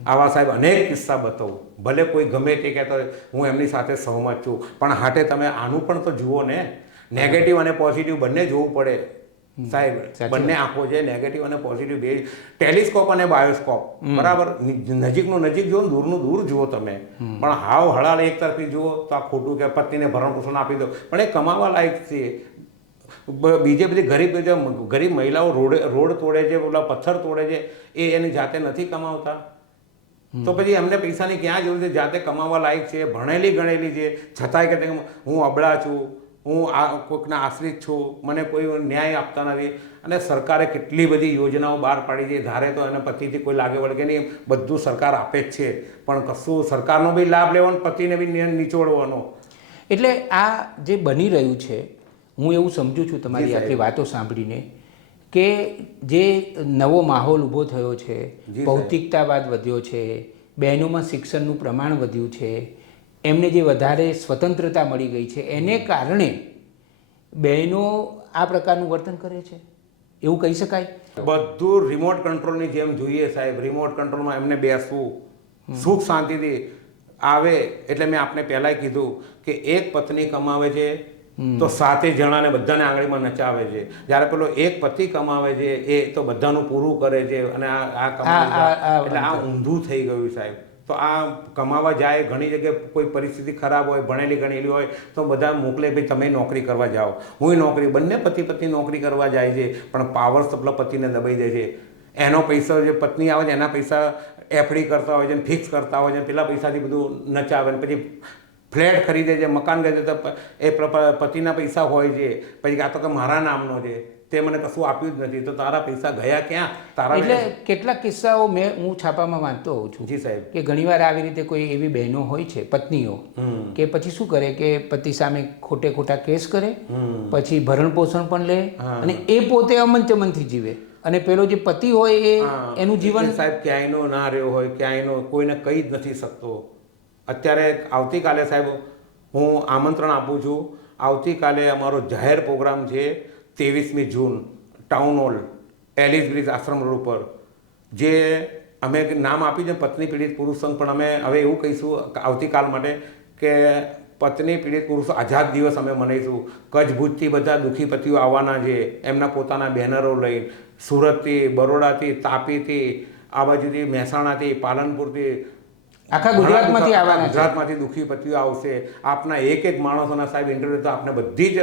આવા સાહેબ અનેક કિસ્સા બતાવું. ભલે કોઈ ગમે તે કહેતો હોય, હું એમની સાથે સહમત છું, પણ હાટે તમે આનું પણ તો જુઓ ને. નેગેટિવ અને પોઝિટિવ બંને જોવું પડે સાહેબ. બંને આંખો છે, નેગેટિવ અને પોઝિટિવ બે. ટેલિસ્કોપ અને બાયોસ્કોપ, બરાબર. નજીકનું નજીક જુઓ, દૂરનું દૂર જુઓ તમે. પણ હાવ હળાળ એક તરફી જુઓ તો આ ખોટું, કે પત્નીને ભરણ પોષણ આપી દો, પણ એ કમાવા લાયક છે. બીજે બધી ગરીબ મહિલાઓ રોડ તોડે છે, ઓલા પથ્થર તોડે છે, એ એની જાતે નથી કમાવતા. તો પછી એમને પૈસાની ક્યાં જરૂર છે? જાતે કમાવા લાયક છે, ભણેલી ગણેલી છે, છતાંય કે હું અબળા છું, હું કોઈકના આશ્રિત છું, મને કોઈ ન્યાય આપતા નથી. અને સરકારે કેટલી બધી યોજનાઓ બહાર પાડી છે, ધારે તો એને પતિથી કોઈ લાગે વળગે નહીં, બધું સરકાર આપે જ છે, પણ કશું સરકારનો બી લાભ લેવાનો, પતિને બી નીચોડવાનો. એટલે આ જે બની રહ્યું છે, હું એવું સમજુ છું તમારી આટલી વાતો સાંભળીને, કે જે નવો માહોલ ઊભો થયો છે, ભૌતિકતાવાદ વધ્યો છે, બહેનોમાં શિક્ષણનું પ્રમાણ વધ્યું છે, એમને જે વધારે સ્વતંત્રતા મળી ગઈ છે, એને કારણે બહેનો આ પ્રકારનું વર્તન કરે છે, એવું કહી શકાય? બધું રિમોટ કંટ્રોલની જેમ જોઈએ સાહેબ. રિમોટ કંટ્રોલમાં એમને બેસવું, સુખ શાંતિથી આવે. એટલે મેં આપને પહેલાંય કીધું કે એક પત્ની કમાવે છે તો 7 જણાને બધાને આંગળીમાં નચાવે છે. જ્યારે પેલો એક પતિ કમાવે છે એ તો બધાનું પૂરું કરે છે, અને આ કમાવે એટલે આ ઊંધું થઈ ગયું સાહેબ. તો આ કમાવા જાય, ઘણી જગ્યાએ કોઈ પરિસ્થિતિ ખરાબ હોય, ભણેલી ગણેલી હોય તો બધા મોકલે, ભાઈ તમે નોકરી કરવા જાઓ, હું નોકરી. બંને પતિ પત્ની નોકરી કરવા જાય છે, પણ પાવર સપ્લા પતિને દબાઈ જાય છે. એનો પૈસા, જે પત્ની આવે છે એના પૈસા એફડી કરતા હોય છે, ફિક્સ કરતા હોય છે, પેલા પૈસાથી બધું નચાવે. પછી ફ્લેટ ખરીદે છે, મકાન ખરીદે તો એ પતિના પૈસા હોય છે. પછી આ તો કે મારા નામનો છે, તે મને કશું આપ્યું જ નથી, તો તારા પૈસા ગયા ક્યાં? તારા એટલે કેટલાક કિસ્સાઓ હું છાપામાં વાંચતો હોઉં છું. જી સાહેબ. કે ઘણીવાર આવી રીતે કોઈ એવી બહેનો હોય છે, પત્નીઓ, કે પછી શું કરે કે પતિ સામે ખોટા કેસ કરે, પછી ભરણ પોષણ પણ લે, અને એ પોતે અમન ચમનથી જીવે, અને પેલો જે પતિ હોય એ એનું જીવન સાહેબ ક્યાંયનો ના રહ્યો હોય, ક્યાંયનો કોઈને કહી જ નથી શકતો. અત્યારે આવતીકાલે સાહેબ હું આમંત્રણ આપું છું. આવતીકાલે અમારો જાહેર પ્રોગ્રામ છે, 23મી જૂન, ટાઉન હોલ, એલિસ બ્રિજ આશ્રમ રોડ ઉપર. જે અમે નામ આપ્યું છે પત્ની પીડિત પુરુષ સંઘ, પણ અમે હવે એવું કહીશું આવતીકાલ માટે કે પત્ની પીડિત પુરુષ આઝાદ દિવસ અમે મનાવીશું. કચ્છ ભુજથી બધા દુઃખી પતિઓ આવવાના છે, એમના પોતાના બેનરો લઈ. સુરતથી, બરોડાથી, તાપીથી, આ બાજુથી, મહેસાણાથી, પાલનપુરથી, આખા ગુજરાતમાંથી આવવાના છે. ગુજરાતમાંથી દુઃખી પતિઓ આવશે. આપના એક માણસોના સાહેબ ઇન્ટરવ્યૂ તો આપને બધી જ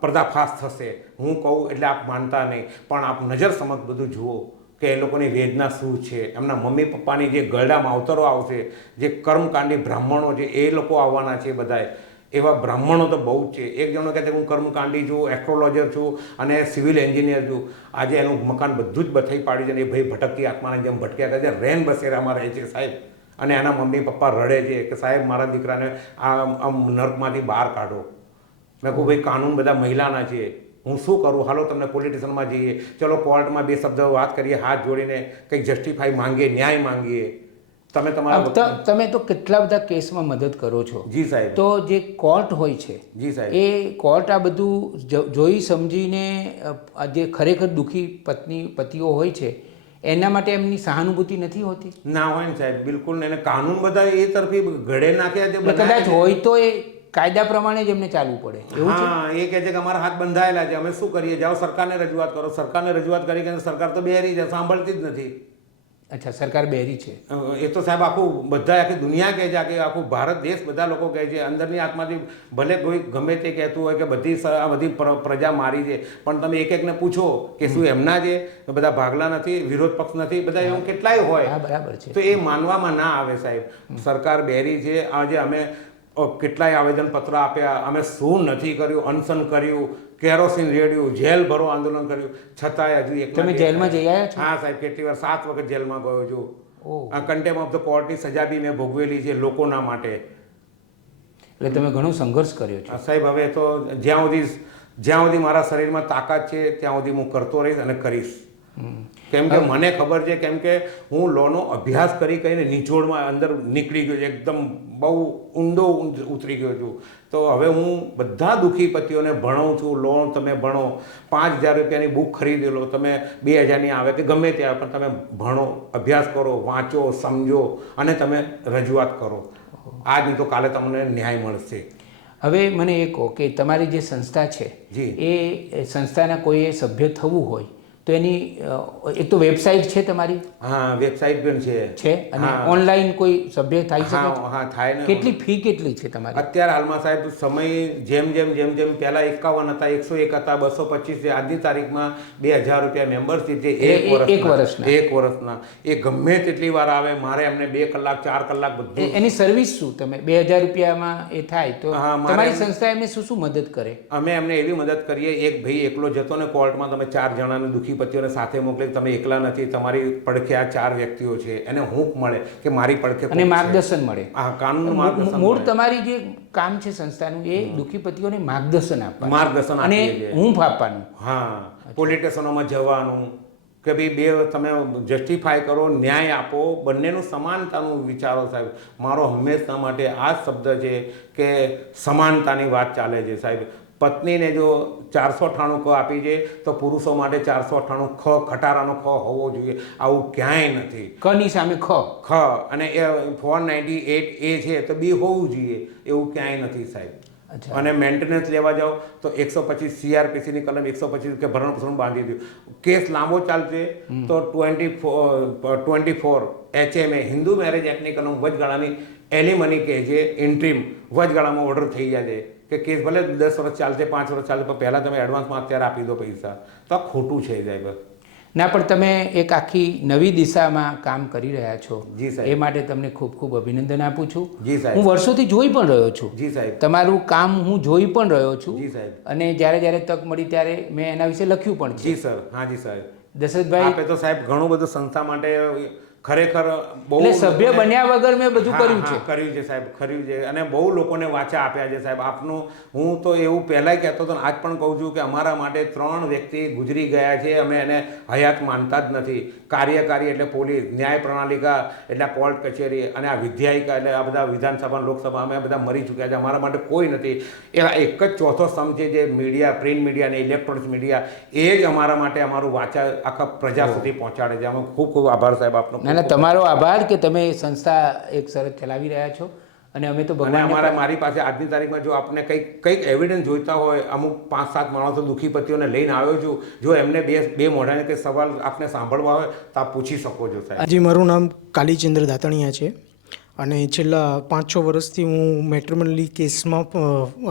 પર્દાફાશ થશે. હું કહું એટલે આપ માનતા નહીં, પણ આપ નજર સમક્ષ બધું જુઓ કે એ લોકોની વેદના શું છે. એમના મમ્મી પપ્પાની જે ગરડા માવતરો આવશે, જે કર્મકાંડી બ્રાહ્મણો છે એ લોકો આવવાના છે. બધાએ એવા બ્રાહ્મણો તો બહુ જ છે. એક જણો કહે છે હું કર્મકાંડી છું, એસ્ટ્રોલોજર છું અને સિવિલ એન્જિનિયર છું. આજે એનું મકાન બધું જ બથાઈ પાડી છે ને એ ભાઈ ભટકતી આત્માને જેમ ભટક્યા કરે છે, રેન બસેરામાં રહે છે સાહેબ. અને એના મમ્મી પપ્પા રડે છે કે સાહેબ મારા દીકરાને આ નર્કમાંથી બહાર કાઢો. મેં કહું ભાઈ કાનૂન બધા મહિલાના છે, હું શું કરું, હાલો તમને પોલીસ સ્ટેશનમાં જઈએ, ચલો કોર્ટમાં 2 શબ્દ વાત કરીએ, હાથ જોડીને કંઈક જસ્ટિફાઈ માંગીએ, ન્યાય માંગીએ. તમે તમારા તમે તો કેટલા બધા કેસમાં મદદ કરો છો. જી સાહેબ. તો જે કોર્ટ હોય છે જી સાહેબ. એ કોર્ટ આ બધું જોઈ સમજીને જે ખરેખર દુઃખી પતિઓ હોય છે એના માટે એમની સહાનુભૂતિ નથી હોતી? ના હોય ને સાહેબ, બિલકુલ નહીં. અને કાનૂન બધા એ તરફી ઘડે નાખ્યા છે. કદાચ હોય તો એ કાયદા પ્રમાણે જ એમને ચાલવું પડે એવું છે. હા, એ કહે છે કે અમારા હાથ બંધાયેલા છે, અમે શું કરીએ, જાઓ સરકારને રજૂઆત કરો. સરકારને રજૂઆત કરી કે સરકાર તો બેરી છે, સાંભળતી જ નથી. અચ્છા, સરકાર બેરી છે. એ તો સાહેબ આખું બધા આખી દુનિયા કહે છે, કે આખું ભારત દેશ બધા લોકો કહે છે, અંદરની આત્માથી ભલે કોઈ ગમે તે કહેતું હોય કે બધી પ્રજા મારી છે, પણ તમે એક એકને પૂછો કે શું એમના છે, બધા ભાગલા નથી, વિરોધ પક્ષ નથી, બધા એવું કેટલાય હોય. બરાબર છે. તો એ માનવામાં ના આવે સાહેબ. સરકાર બેરી છે. આજે અમે કેટલાય આવેદનપત્ર આપ્યા, અમે શું નથી કર્યું, અનશન કર્યું, કેરોસીન રેડ્યું, જેલ ભરો આંદોલન કર્યું, છતાંય હજુ એક. તમે જેલમાં જઈ આવ્યા છો? હા સાહેબ, કેટલી વાર 7 વખત જેલમાં ગયો છું. ઓહ. આ કન્ટેમ્પ ઓફ ધ કોર્ટની સજા બી મેં ભોગવેલી છે લોકોના માટે. એટલે તમે ઘણો સંઘર્ષ કર્યો છે સાહેબ. હવે તો જ્યાં સુધી મારા શરીરમાં તાકાત છે ત્યાં સુધી હું કરતો રહીશ અને કરીશ. કેમ કે મને ખબર છે, કેમ કે હું લોનો અભ્યાસ કરીને નિચોડમાં અંદર નીકળી ગયો છું, એકદમ બહુ ઊંડો ઉતરી ગયો છું. તો હવે હું બધા દુઃખી પતિઓને ભણાવું છું. લોન તમે ભણો, 5,000 રૂપિયાની બુક ખરીદી લો, તમે 2,000ની આવે કે ગમે તે આવે, પણ તમે ભણો, અભ્યાસ કરો, વાંચો, સમજો અને તમે રજૂઆત કરો. આજ નહીં તો કાલે તમને ન્યાય મળશે. હવે મને એ કહો કે તમારી જે સંસ્થા છે એ સંસ્થાના કોઈએ સભ્ય થવું હોય તો એની એક તો વેબસાઇટ છે તમારી? હા, વેબસાઇટ પણ છે. અને ઓનલાઈન કોઈ સભ્ય થઈ શકે? હા, થાય ને. કેટલી ફી કેટલી છે તમારી અત્યારે હાલમાં સાહેબ? સમય જેમ પહેલા 51 હતા, 101 હતા, 225 છે. આજની તારીખમાં 2,000 રૂપિયા મેમ્બરશીપ છે. એક વર્ષના. એ ગમે તેટલી વાર આવે, મારે એમને 2 કલાક 4 કલાક બધું. એની સર્વિસ શું? તમે 2,000 રૂપિયામાં એ થાય તો તમારી સંસ્થા એમને શું મદદ કરે? અમે એમને એવી મદદ કરીએ, એક ભાઈ એકલો જતો ને કોર્ટમાં, તમે 4 જણાને દુઃખી પતિઓને સાથે મોકલી, તમે એકલા નથી, તમારી પડખે આ 4 વ્યક્તિઓ છે, એને હૂંફ મળે કે મારી પડખે, અને માર્ગદર્શન મળે. હા, કાનૂનનું માર્ગદર્શન. મૂળ તમારી જે કામ છે સંસ્થાનું એ દુઃખી પતિઓને માર્ગદર્શન આપવાનું અને હૂંફ આપવાનું. હા, પોલીસ સ્ટેશનોમાં જવાનું કે ભાઈ તમે જસ્ટિફાય કરો, ન્યાય આપો, બંનેનું સમાનતાનું વિચારો સાહેબ. મારો હંમેશા માટે આ જ શબ્દ છે કે સમાનતાની વાત ચાલે છે સાહેબ. પત્નીને જો 498 ક આપી છે તો પુરુષો માટે 498 ખ, ખટારાનો ખ હોવો જોઈએ. આવું ક્યાંય નથી. કની સામે ખ. અને એ 498 એ છે તો બી હોવું જોઈએ, એવું ક્યાંય નથી સાહેબ. અને મેન્ટેનન્સ લેવા જાઓ તો 125 CRPCની કલમ 125 કે ભરણ પોષણ બાંધી દીધું. કેસ લાંબો ચાલશે તો 24 HMA હિન્દુ મેરેજ એક્ટની કલમ વચગાળાની એલિમની કહે છે, ઇન્ટ્રીમ વચગાળામાં ઓર્ડર થઈ જાય છે કે કેસ ભલે 10 વર્ષ ચાલશે, 5 વર્ષ ચાલશે, પણ પહેલાં તમે એડવાન્સમાં અત્યારે આપી દો પૈસા. તો આ ખોટું છે સાહેબ. ના, પણ તમે એક આખી નવી દિશામાં કામ કરી રહ્યા છો. જી સાહેબ. એ માટે તમને ખૂબ ખૂબ અભિનંદન આપું છું. જી સાહેબ. હું વર્ષોથી જોઈ પણ રહ્યો છું. જી સાહેબ. તમારું કામ હું જોઈ પણ રહ્યો છું. જી સાહેબ. અને જ્યારે તક મળી ત્યારે મેં એના વિશે લખ્યું પણ છે. જી સર. હા જી સાહેબ. દશરથભાઈ, આપે તો સાહેબ ઘણું બધું સંસ્થા માટે ખરેખર બહુ, એટલે સભ્ય બન્યા વગર મેં બધું કર્યું છે. કર્યું છે સાહેબ, કર્યું છે. અને બહુ લોકોને વાચા આપ્યા છે સાહેબ. આપનું હું તો એવું પહેલાંય કહેતો હતો, આજ પણ કહું છું કે અમારા માટે 3 વ્યક્તિ ગુજરી ગયા છે, અમે એને હયાત માનતા જ નથી. કાર્યકારી એટલે પોલીસ, ન્યાય પ્રણાલિકા એટલે કોર્ટ કચેરી, અને આ વિધાયિકા એટલે આ બધા વિધાનસભા, લોકસભા, અમે બધા મરી ચૂક્યા છે. અમારા માટે કોઈ નથી. એ એક જ ચોથો સ્તંભ છે જે મીડિયા, પ્રિન્ટ મીડિયા અને ઇલેક્ટ્રોનિક્સ મીડિયા, એ જ અમારા માટે અમારું વાચા આખા પ્રજા સુધી પહોંચાડે છે. અમે ખૂબ ખૂબ આભાર સાહેબ આપનો. ના, તમારો આભાર કે તમે સંસ્થા એક સરસ ચલાવી રહ્યા છો. અને અમે તો ભગવાન, મારી પાસે આજની તારીખમાં જો આપને કંઈક એવિડન્સ જોઈતા હોય, અમુક 5-7 માણસો દુઃખી પતિઓને લઈને આવ્યો છું. જો એમને બે મોઢાને કંઈ સવાલ આપને સાંભળવા હોય તો આપ પૂછી શકો છો સાહેબ. જી, મારું નામ કાલીચંદ્ર દાતણિયા છે અને છેલ્લા 5-6 વર્ષથી હું મેટ્રિમોનિયલ કેસમાં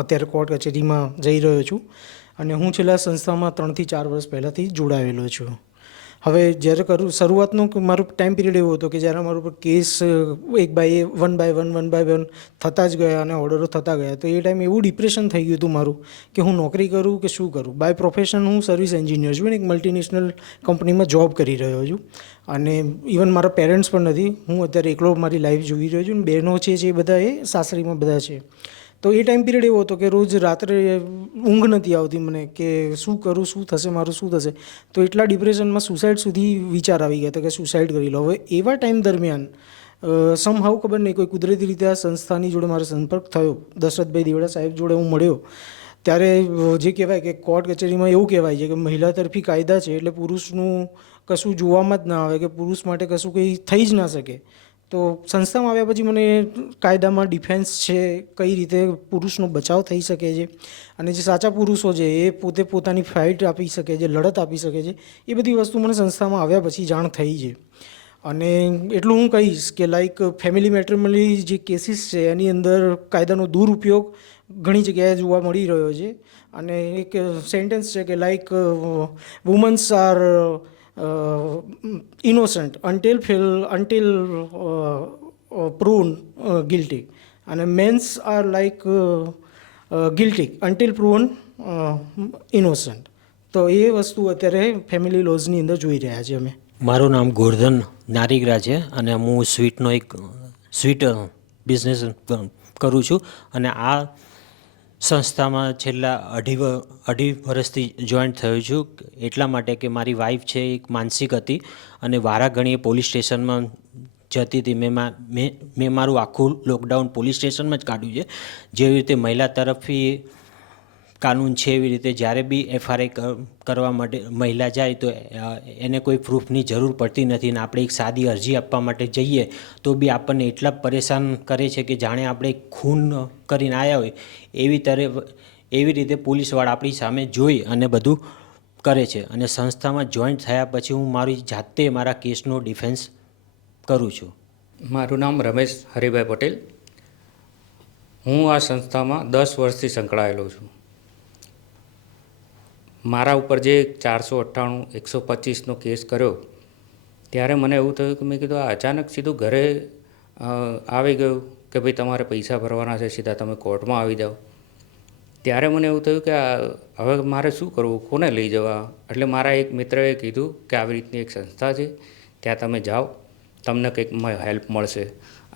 અત્યારે કોર્ટ કચેરીમાં જઈ રહ્યો છું. અને હું છેલ્લા સંસ્થામાં 3 થી 4 વર્ષ પહેલાંથી જોડાયેલો છું. હવે જ્યારે શરૂઆતનો મારો ટાઈમ પિરિયડ એવો હતો કે જ્યારે મારો પર કેસ વન બાય વન થતા જ ગયા અને ઓર્ડરો થતા ગયા, તો એ ટાઈમ એવું ડિપ્રેશન થઈ ગયું હતું મારું કે હું નોકરી કરું કે શું કરું. બાય પ્રોફેશન હું સર્વિસ એન્જિનિયર છું અને એક મલ્ટીનેશનલ કંપનીમાં જોબ કરી રહ્યો છું. અને ઇવન મારા પેરેન્ટ્સ પણ નથી. હું અત્યારે એકલો મારી લાઈફ જોઈ રહ્યો છું. અને બહેનો છે જે બધા એ સાસરીમાં બધા છે. તો એ ટાઈમ પીરિયડ એવો હતો કે રોજ રાત્રે ઊંઘ નથી આવતી મને કે શું કરું, શું થશે, મારું શું થશે. તો એટલા ડિપ્રેશનમાં સુસાઇડ સુધી વિચાર આવી ગયા હતા કે સુસાઇડ કરી લો. હવે એવા ટાઈમ દરમિયાન સમહાવ ખબર નહીં કોઈ કુદરતી રીતે આ સંસ્થાની જોડે મારો સંપર્ક થયો. દશરથભાઈ દેવડા સાહેબ જોડે હું મળ્યો ત્યારે જે કહેવાય કે કોર્ટ કચેરીમાં એવું કહેવાય છે કે મહિલા તરફી કાયદા છે એટલે પુરુષનું કશું જોવામાં જ ના આવે કે પુરુષ માટે કશું કંઈ થઈ જ ના શકે. તો સંસ્થામાં આવ્યા પછી મને કાયદામાં ડિફેન્સ છે, કઈ રીતે પુરુષનો બચાવ થઈ શકે છે અને જે સાચા પુરુષો છે એ પોતે પોતાની ફાઇટ આપી શકે છે, લડત આપી શકે છે, એ બધી વસ્તુ મને સંસ્થામાં આવ્યા પછી જાણ થઈ છે. અને એટલું હું કહીશ કે લાઈક ફેમિલી મેટ્રિમોની જે કેસીસ છે એની અંદર કાયદાનો દુરુપયોગ ઘણી જગ્યાએ જોવા મળી રહ્યો છે. અને એક સેન્ટેન્સ છે કે like womens are innocent until proven guilty અને mens are like guilty until proven innocent. તો એ વસ્તુ અત્યારે ફેમિલી લોઝની અંદર જોઈ રહ્યા છીએ અમે. મારું નામ ગોરધન નારીગરા છે અને હું સ્વીટ બિઝનેસ કરું છું. અને આ સંસ્થામાં છેલ્લા અઢી વર્ષથી જોઈન્ટ થયો છું. એટલા માટે કે મારી વાઈફ છે એક માનસિક હતી અને વારાઘડીએ પોલીસ સ્ટેશનમાં જતી હતી. મેં મારું આખું લોકડાઉન પોલીસ સ્ટેશનમાં જ કાઢ્યું છે. જેવી રીતે મહિલા તરફથી કાનૂન છે એવી રીતે જ્યારે બી એફઆરઆઈ કરવા માટે મહિલા જાય તો એને કોઈ પ્રૂફની જરૂર પડતી નથી. અને આપણે એક સાદી અરજી આપવા માટે જઈએ તો બી આપણને એટલા પરેશાન કરે છે કે જાણે આપણે ખૂન કરીને આવ્યા હોય એવી રીતે પોલીસવાળા આપણી સામે જોઈ અને બધું કરે છે. અને સંસ્થામાં જોઈન્ટ થયા પછી હું મારી જાતે મારા કેસનો ડિફેન્સ કરું છું. મારું નામ રમેશ હરિભાઈ પટેલ. હું આ સંસ્થામાં 10 વર્ષથી સંકળાયેલો છું. મારા ઉપર જે 498, 125નો કેસ કર્યો ત્યારે મને એવું થયું કે મેં કીધું આ અચાનક સીધું ઘરે આવી ગયું કે ભાઈ તમારે પૈસા ભરવાના છે, સીધા તમે કોર્ટમાં આવી જાઓ. ત્યારે મને એવું થયું કે હવે મારે શું કરવું, કોને લઈ જવા. એટલે મારા એક મિત્રએ કીધું કે આવી રીતની એક સંસ્થા છે, ત્યાં તમે જાઓ, તમને કંઈક હેલ્પ મળશે.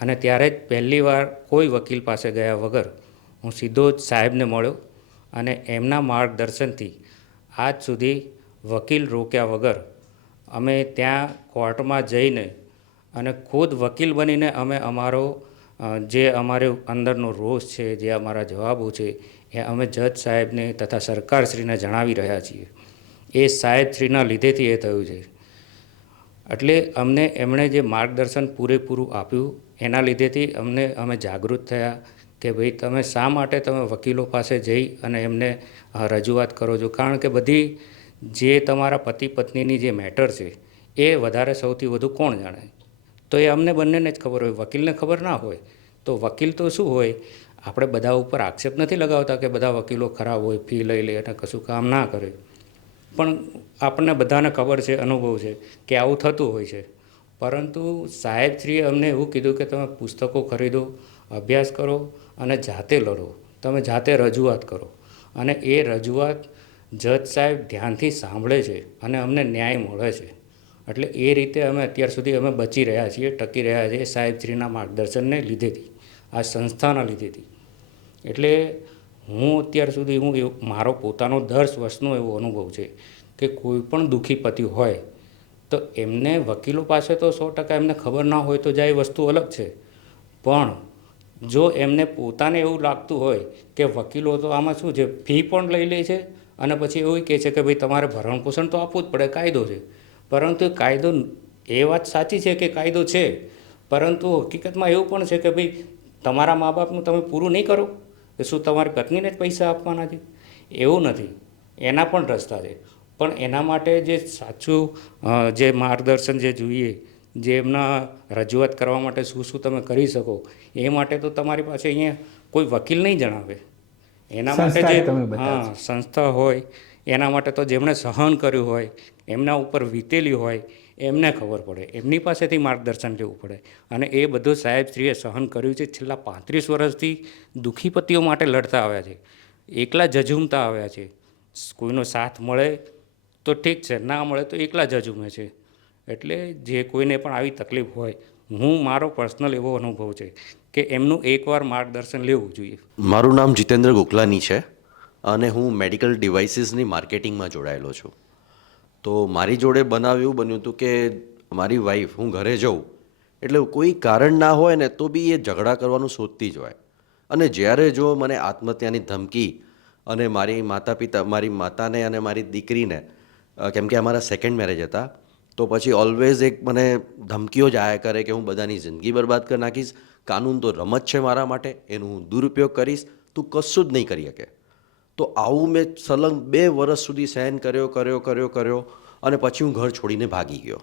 અને ત્યારે જ પહેલી વાર કોઈ વકીલ પાસે ગયા વગર હું સીધો જ સાહેબને મળ્યો અને એમના માર્ગદર્શનથી આજ સુધી વકીલ રોક્યા વગર અમે ત્યાં કોર્ટમાં જઈને અને ખુદ વકીલ બનીને અમે જે અમારો અંદરનો રોષ છે, જે અમારા જવાબો છે એ અમે જજ સાહેબને તથા સરકારશ્રીને જણાવી રહ્યા છીએ. એ સાહેબશ્રીના લીધેથી એ થયું છે. એટલે અમને એમણે જે માર્ગદર્શન પૂરેપૂરું આપ્યું એના લીધેથી અમે જાગૃત થયા કે ભાઈ તમે શા માટે તમે વકીલો પાસે જઈ અને એમને રજૂઆત કરો છો. કારણ કે બધી જે તમારા પતિ પત્નીની જે મેટર છે એ વધારે સૌથી વધુ કોણ જાણે, તો એ અમને બંનેને જ ખબર હોય, વકીલને ખબર ના હોય. તો વકીલ તો શું હોય, આપણે બધા ઉપર આક્ષેપ નથી લગાવતા કે બધા વકીલો ખરાબ હોય, ફી લઈ લે અને કશું કામ ના કરે. પણ આપણને બધાને ખબર છે, અનુભવ છે કે આવું થતું હોય છે. પરંતુ સાહેબશ્રીએ અમને એવું કીધું કે તમે પુસ્તકો ખરીદો, અભ્યાસ કરો અને જાતે લડો, તમે જાતે રજૂઆત કરો. અને એ રજૂઆત જજ સાહેબ ધ્યાનથી સાંભળે છે અને અમને ન્યાય મળે છે. એટલે એ રીતે અમે અત્યાર સુધી અમે બચી રહ્યા છીએ, ટકી રહ્યા છીએ સાહેબશ્રીના માર્ગદર્શનને લીધેથી, આ સંસ્થાના લીધેથી. એટલે હું અત્યાર સુધી મારો પોતાનો 10 વર્ષનો એવો અનુભવ છે કે કોઈ પણ દુઃખી પતિ હોય તો એમને વકીલો પાસે તો 100% એમને ખબર ના હોય તો જાય એ વસ્તુ અલગ છે. પણ જો એમને પોતાને એવું લાગતું હોય કે વકીલો તો આમાં શું છે, ફી પણ લઈ લે છે અને પછી એવું કહે છે કે ભાઈ તમારે ભરણ પોષણ તો આપવું જ પડે, કાયદો છે. પરંતુ કાયદો, એ વાત સાચી છે કે કાયદો છે, પરંતુ હકીકતમાં એવું પણ છે કે ભાઈ તમારા મા બાપનું તમે પૂરું નહીં કરો તો શું તમારી પત્નીને જ પૈસા આપવાના છે? એવું નથી, એના પણ રસ્તા છે. પણ એના માટે જે સાચું જે માર્ગદર્શન જે જોઈએ, જે એમના રજૂઆત કરવા માટે શું તમે કરી શકો, એ માટે તો તમારી પાસે અહીંયા કોઈ વકીલ નહીં જણાવે. એના માટે જે સંસ્થા હોય એના માટે તો જેમણે સહન કર્યું હોય, એમના ઉપર વીતેલી હોય એમને ખબર પડે, એમની પાસેથી માર્ગદર્શન લેવું પડે. અને એ બધું સાહેબશ્રીએ સહન કર્યું છે. છેલ્લા 35 વર્ષથી દુઃખી પતિઓ માટે લડતા આવ્યા છે, એકલા જજુમતા આવ્યા છે. કોઈનો સાથ મળે તો ઠીક છે, ના મળે તો એકલા જજુમે છે. એટલે જે કોઈને પણ આવી તકલીફ હોય મારો પર્સનલ એવો અનુભવ છે કે એમનું એકવાર માર્ગદર્શન લેવું જોઈએ. મારું નામ જીતેન્દ્ર ગોખલાની છે અને હું મેડિકલ ડિવાઇસીસની માર્કેટિંગમાં જોડાયેલો છું. તો મારી જોડે એવું બન્યું હતું કે મારી વાઈફ, હું ઘરે જાઉં એટલે કોઈ કારણ ના હોય ને તો બી એ ઝઘડા કરવાનું શોધતી જ હોય. અને જ્યારે જો મને આત્મહત્યાની ધમકી અને મારી માતાને અને મારી દીકરીને, કેમ કે અમારા સેકન્ડ મેરેજ હતા, તો પછી ઓલવેઝ એક મને ધમકીઓ જ આયા કરે કે હું બધાની જિંદગી બરબાદ કરી નાખીશ, કાનૂન તો રમત છે મારા માટે, એનું હું દુરુપયોગ કરીશ, તું કશું જ નહીં કરી શકે. તો આવું મેં સલંગ 2 વર્ષ સુધી સહન કર્યો અને પછી હું ઘર છોડીને ભાગી ગયો.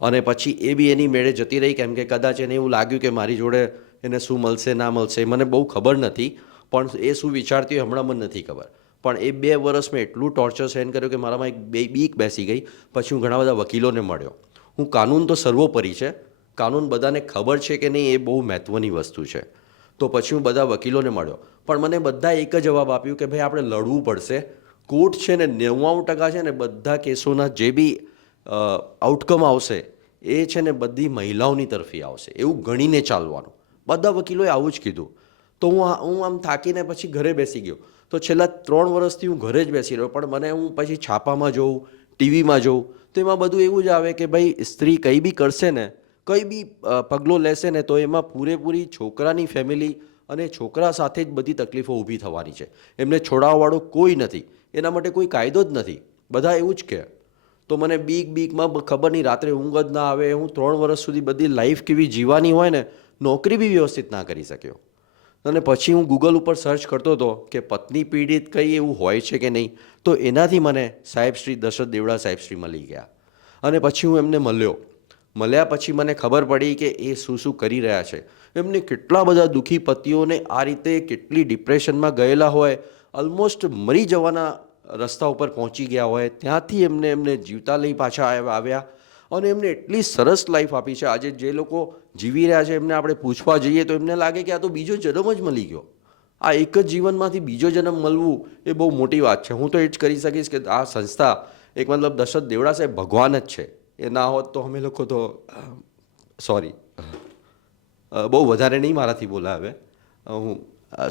અને પછી એ બી એની મેળે જતી રહી, કેમ કે કદાચ એને એવું લાગ્યું કે મારી જોડે એને શું મળશે ના મળશે મને બહુ ખબર નથી, પણ એ શું વિચારતી હોય હમણાં મને નથી ખબર. પણ એ 2 વર્ષ મેં એટલું ટોર્ચર સહન કર્યું કે મારામાં એક બીક બેસી ગઈ. પછી હું ઘણા બધા વકીલોને મળ્યો. કાનૂન તો સર્વોપરી છે, કાનૂન બધાને ખબર છે કે નહીં એ બહુ મહત્ત્વની વસ્તુ છે. તો પછી હું બધા વકીલોને મળ્યો, પણ મને બધા એક જ જવાબ આપ્યું કે ભાઈ આપણે લડવું પડશે. કોર્ટ છે ને 99% છે ને બધા કેસોના જે બી આઉટકમ આવશે એ છે ને બધી મહિલાઓની તરફી આવશે, એવું ગણીને ચાલવાનું. બધા વકીલોએ આવું જ કીધું. તો હું આમ થાકીને પછી ઘરે બેસી ગયો. તો છેલ્લા 3 વર્ષથી હું ઘરે જ બેસી રહ્યો, પણ મને હું પછી છાપામાં જોઉં, ટીવીમાં જોઉં તો એમાં બધું એવું જ આવે કે ભાઈ સ્ત્રી કંઈ બી કરશે ને, કંઈ બી પગલો લેશે ને તો એમાં પૂરેપૂરી છોકરાની ફેમિલી અને છોકરા સાથે જ બધી તકલીફો ઊભી થવાની છે. એમને છોડાવવાવાળો કોઈ નથી, એના માટે કોઈ કાયદો જ નથી, બધા એવું જ કહે. તો મને બીકમાં ખબર નહીં, રાત્રે ઊંઘ જ ના આવે. હું 3 વર્ષ સુધી બધી લાઈફ કેવી જીવવાની હોય ને, નોકરી બી વ્યવસ્થિત ના કરી શક્યો. અને પછી હું ગૂગલ ઉપર સર્ચ કરતો હતો કે પત્ની પીડિત કંઈ એવું હોય છે કે નહીં. તો એનાથી મને સાહેબ શ્રી દશરથ દેવડા સાહેબ શ્રી મળી ગયા. અને પછી હું એમને મળ્યા પછી મને ખબર પડી કે એ શું કરી રહ્યા છે. એમને કેટલા બધા દુઃખી પતિઓને આ રીતે કેટલી ડિપ્રેશનમાં ગયેલા હોય, ઓલમોસ્ટ મરી જવાના રસ્તા ઉપર પહોંચી ગયા હોય, ત્યાંથી એમને જીવતા લઈ પાછા આવ્યા અને એમને એટલી સરસ લાઈફ આપી છે. આજે જે લોકો જીવી રહ્યા છે એમને આપણે પૂછવા જઈએ તો એમને લાગે કે આ તો બીજો જન્મ જ મળી ગયો. આ એક જ જીવનમાંથી બીજો જન્મ મળવું એ બહુ મોટી વાત છે. હું તો એ જ કરી શકીશ કે આ સંસ્થા એક મતલબ દશરથ દેવડા સાહેબ ભગવાન જ છે. એ ના હોત તો અમે લોકો તો સોરી, બહુ વધારે નહીં મારાથી બોલાવે, હું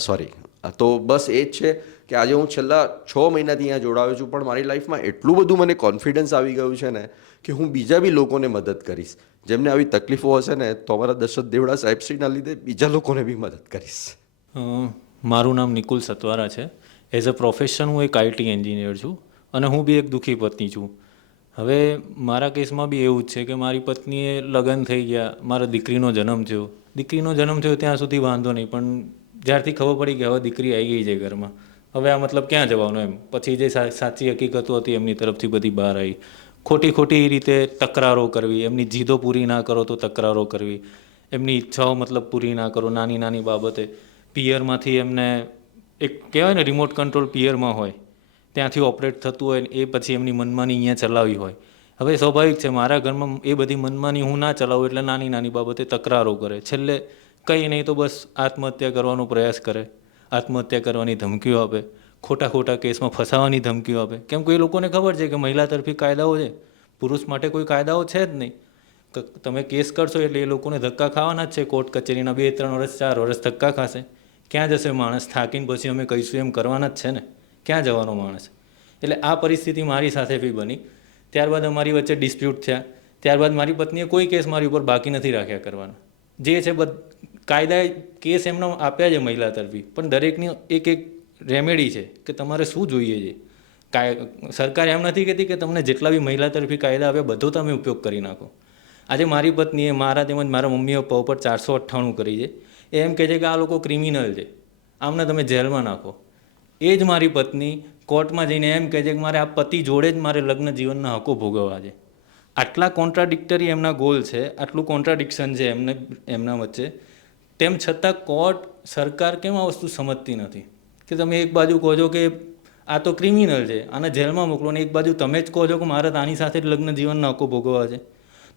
સોરી. તો બસ એ જ છે કે આજે હું છેલ્લા 6 મહિનાથી અહીંયા જોડાયો છું, પણ મારી લાઈફમાં એટલું બધું મને કોન્ફિડન્સ આવી ગયું છે ને કે હું બીજા બી લોકોને મદદ કરીશ. જેમને આવી તકલીફો હશે ને તો અમારા દશરથ દેવડા સાહેબશ્રીના લીધે બીજા લોકોને બી મદદ કરીશ. મારું નામ નિકુલ સતવારા છે. એઝ અ પ્રોફેશન હું એક આઈટી એન્જિનિયર છું અને હું બી એક દુઃખી પત્ની છું. હવે મારા કેસમાં બી એવું જ છે કે મારી પત્નીએ લગ્ન થઈ ગયા, મારા દીકરીનો જન્મ થયો ત્યાં સુધી વાંધો નહીં, પણ જ્યારથી ખબર પડી કે હવે દીકરી આવી ગઈ છે ઘરમાં, હવે આ મતલબ ક્યાં જવાનું એમ. પછી જે સાચી હકીકતો હતી એમની તરફથી બધી બહાર આવી. ખોટી રીતે તકરારો કરવી, એમની જીદો પૂરી ના કરો તો તકરારો કરવી, એમની ઈચ્છાઓ મતલબ પૂરી ના કરો નાની બાબતે. પિયરમાંથી એમને એક કહેવાય ને રિમોટ કંટ્રોલ પિયરમાં હોય ત્યાંથી ઓપરેટ થતું હોય ને એ પછી એમની મનમાની અહીંયા ચલાવી હોય. હવે સ્વાભાવિક છે મારા ઘરમાં એ બધી મનમાની હું ના ચલાવું એટલે નાની બાબતે તકરારો કરે. છેલ્લે કંઈ નહીં તો બસ આત્મહત્યા કરવાનો પ્રયાસ કરે, આત્મહત્યા કરવાની ધમકીઓ આપે, ખોટા કેસમાં ફસાવાની ધમકીઓ આપે. કેમ કે એ લોકોને ખબર છે કે મહિલા તરફી કાયદાઓ છે, પુરુષ માટે કોઈ કાયદાઓ છે જ નહીં. તમે કેસ કરશો એટલે એ લોકોને ધક્કા ખાવાના જ છે. કોર્ટ કચેરીના 2-3 વર્ષ 4 વર્ષ ધક્કા ખાશે. ક્યાં જશે માણસ? થાકીને પછી અમે કહીશું એમ કરવાના જ છે ને, ક્યાં જવાનો માણસ? એટલે આ પરિસ્થિતિ મારી સાથે બી બની. ત્યારબાદ અમારી વચ્ચે ડિસ્પ્યુટ થયા. ત્યારબાદ મારી પત્નીએ કોઈ કેસ મારી ઉપર બાકી નથી રાખ્યા કરવાના. જે છે કાયદાએ કેસ એમને આપ્યા છે મહિલા તરફી, પણ દરેકની એક રેમેડી છે કે તમારે શું જોઈએ છે. સરકાર એમ નથી કહેતી કે તમને જેટલા બી મહિલા તરફી કાયદા આપ્યા બધો તમે ઉપયોગ કરી નાખો. આજે મારી પત્નીએ મારા તેમજ મારા મમ્મી પપ્પા ઉપર 498 કરી છે. એ એમ કહે છે કે આ લોકો ક્રિમિનલ છે, આમને તમે જેલમાં નાખો. એ જ મારી પત્ની કોર્ટમાં જઈને એમ કહે છે કે મારે આ પતિ જોડે જ મારે લગ્ન જીવનના હકો ભોગવવા છે. આટલા કોન્ટ્રાડિક્ટરી એમના ગોલ છે, આટલું કોન્ટ્રાડિક્શન છે એમના વચ્ચે. તેમ છતાં કોર્ટ, સરકાર કેમ આ વસ્તુ સમજતી નથી કે તમે એક બાજુ કહો છો કે આ તો ક્રિમિનલ છે, આને જેલમાં મોકલો, ને એક બાજુ તમે જ કહો છો કે મારે આની સાથે જ લગ્ન જીવનના હકો ભોગવવા છે.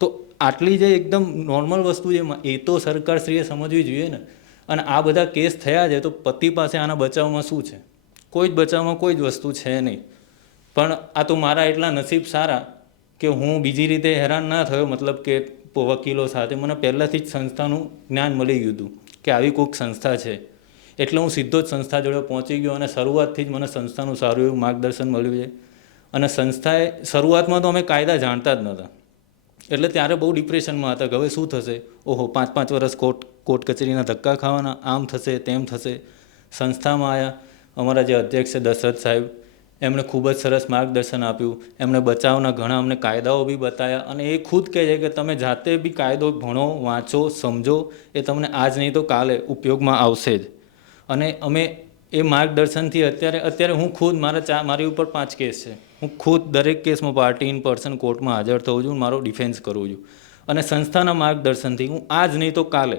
તો આટલી જે એકદમ નોર્મલ વસ્તુ છે એ તો સરકારશ્રીએ સમજવી જોઈએ ને. અને આ બધા કેસ થયા છે તો પતિ પાસે આના બચાવમાં શું છે? કોઈ જ બચાવમાં કોઈ જ વસ્તુ છે નહીં. પણ આ તો મારા એટલા નસીબ સારા કે હું બીજી રીતે હેરાન ના થયો, મતલબ કે વકીલો સાથે મને પહેલાંથી જ સંસ્થાનું જ્ઞાન મળી ગયું હતું કે આવી કોઈક સંસ્થા છે. એટલે હું સીધો જ સંસ્થા જોડે પહોંચી ગયો અને શરૂઆતથી જ મને સંસ્થાનું સારું એવું માર્ગદર્શન મળ્યું છે. અને સંસ્થાએ શરૂઆતમાં તો અમે કાયદા જાણતા જ નહોતા, એટલે ત્યારે બહુ ડિપ્રેશનમાં હતા કે હવે શું થશે, ઓહો 5-5 વર્ષ કોર્ટ કચેરીના ધક્કા ખાવાના, આમ થશે તેમ થશે. સંસ્થામાં આવ્યા, અમારા જે અધ્યક્ષ છે દશરથ સાહેબ, એમણે ખૂબ જ સરસ માર્ગદર્શન આપ્યું. એમણે બચાવના ઘણા અમને કાયદાઓ બી બતાવ્યા અને એ ખુદ કહે છે કે તમે જાતે બી કાયદો ભણો, વાંચો, સમજો, એ તમને આજ નહીં તો કાલે ઉપયોગમાં આવશે જ. અને અમે એ માર્ગદર્શનથી અત્યારે હું ખુદ મારી ઉપર 5 કેસ છે. હું ખુદ દરેક કેસમાં પાર્ટી ઇન પર્સન કોર્ટમાં હાજર થઉં છું, મારો ડિફેન્સ કરું છું. અને સંસ્થાના માર્ગદર્શનથી હું આજ નહીં તો કાલે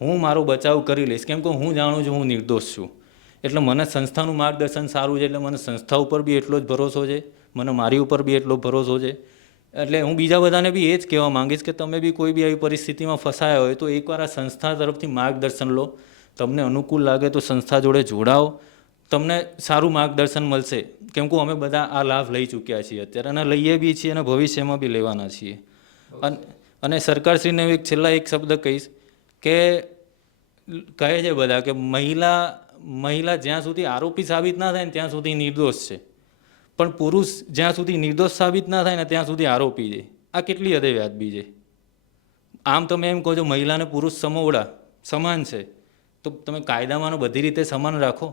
હું મારો બચાવ કરી લઈશ, કેમ કે હું જાણું છું હું નિર્દોષ છું. એટલે મને સંસ્થાનું માર્ગદર્શન સારું છે, એટલે મને સંસ્થા ઉપર બી એટલો જ ભરોસો છે, મને મારી ઉપર બી એટલો ભરોસો છે. એટલે હું બીજા બધાને બી એ જ કહેવા માંગીશ કે તમે બી કોઈ બી આવી પરિસ્થિતિમાં ફસાયા હોય તો એકવાર આ સંસ્થા તરફથી માર્ગદર્શન લો. તમને અનુકૂળ લાગે તો સંસ્થા જોડે જોડાઓ, તમને સારું માર્ગદર્શન મળશે. કેમ કે અમે બધા આ લાભ લઈ ચૂક્યા છીએ અત્યારે અને લઈએ બી છીએ અને ભવિષ્યમાં બી લેવાના છીએ. અને સરકારશ્રીને એક છેલ્લા એક શબ્દ કહીશ કે કહે છે બધા કે મહિલા જ્યાં સુધી આરોપી સાબિત ના થાય ને ત્યાં સુધી નિર્દોષ છે, પણ પુરુષ જ્યાં સુધી નિર્દોષ સાબિત ના થાય ને ત્યાં સુધી આરોપી છે. આ કેટલી હદે વ્યાજબી છે? આમ તમે એમ કહો છો મહિલા અને પુરુષ સમોવડા સમાન છે, તો તમે કાયદામાં બધી રીતે સમાન રાખો.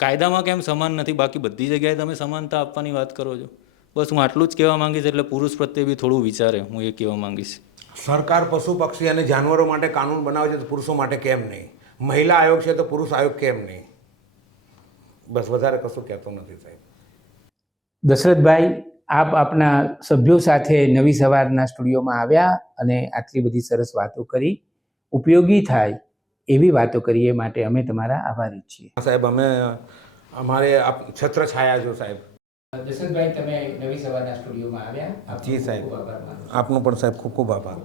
કાયદામાં કેમ સમાન નથી, બાકી બધી જગ્યાએ તમે સમાનતા આપવાની વાત કરો છો. બસ હું આટલું જ કહેવા માંગીશ. એટલે પુરુષ પ્રત્યે બી થોડું વિચારે, હું એ કહેવા માંગીશ. સરકાર પશુ પક્ષી અને જાનવરો માટે કાનૂન બનાવે છે તો પુરુષો માટે કેમ નહીં? મહિલા આયોગ છે તો પુરુષ આયોગ કેમ નહીં? બસ વધારે કશું કહેતો નથી સાહેબ. દશરથભાઈ, આપ આપના સભ્યો સાથે નવી સવારના સ્ટુડિયોમાં આવ્યા અને આટલી બધી સરસ વાતો કરી, ઉપયોગી થાય એવી વાતો કરી, એ માટે અમે તમારા આભારી છીએ. સાહેબ અમારે છત્ર છાયા છો સાહેબ. દશરથભાઈ, તમે નવી સવારના સ્ટુડિયોમાં આવ્યા, જી સાહેબ, આપનો પણ સાહેબ ખૂબ ખૂબ આભાર.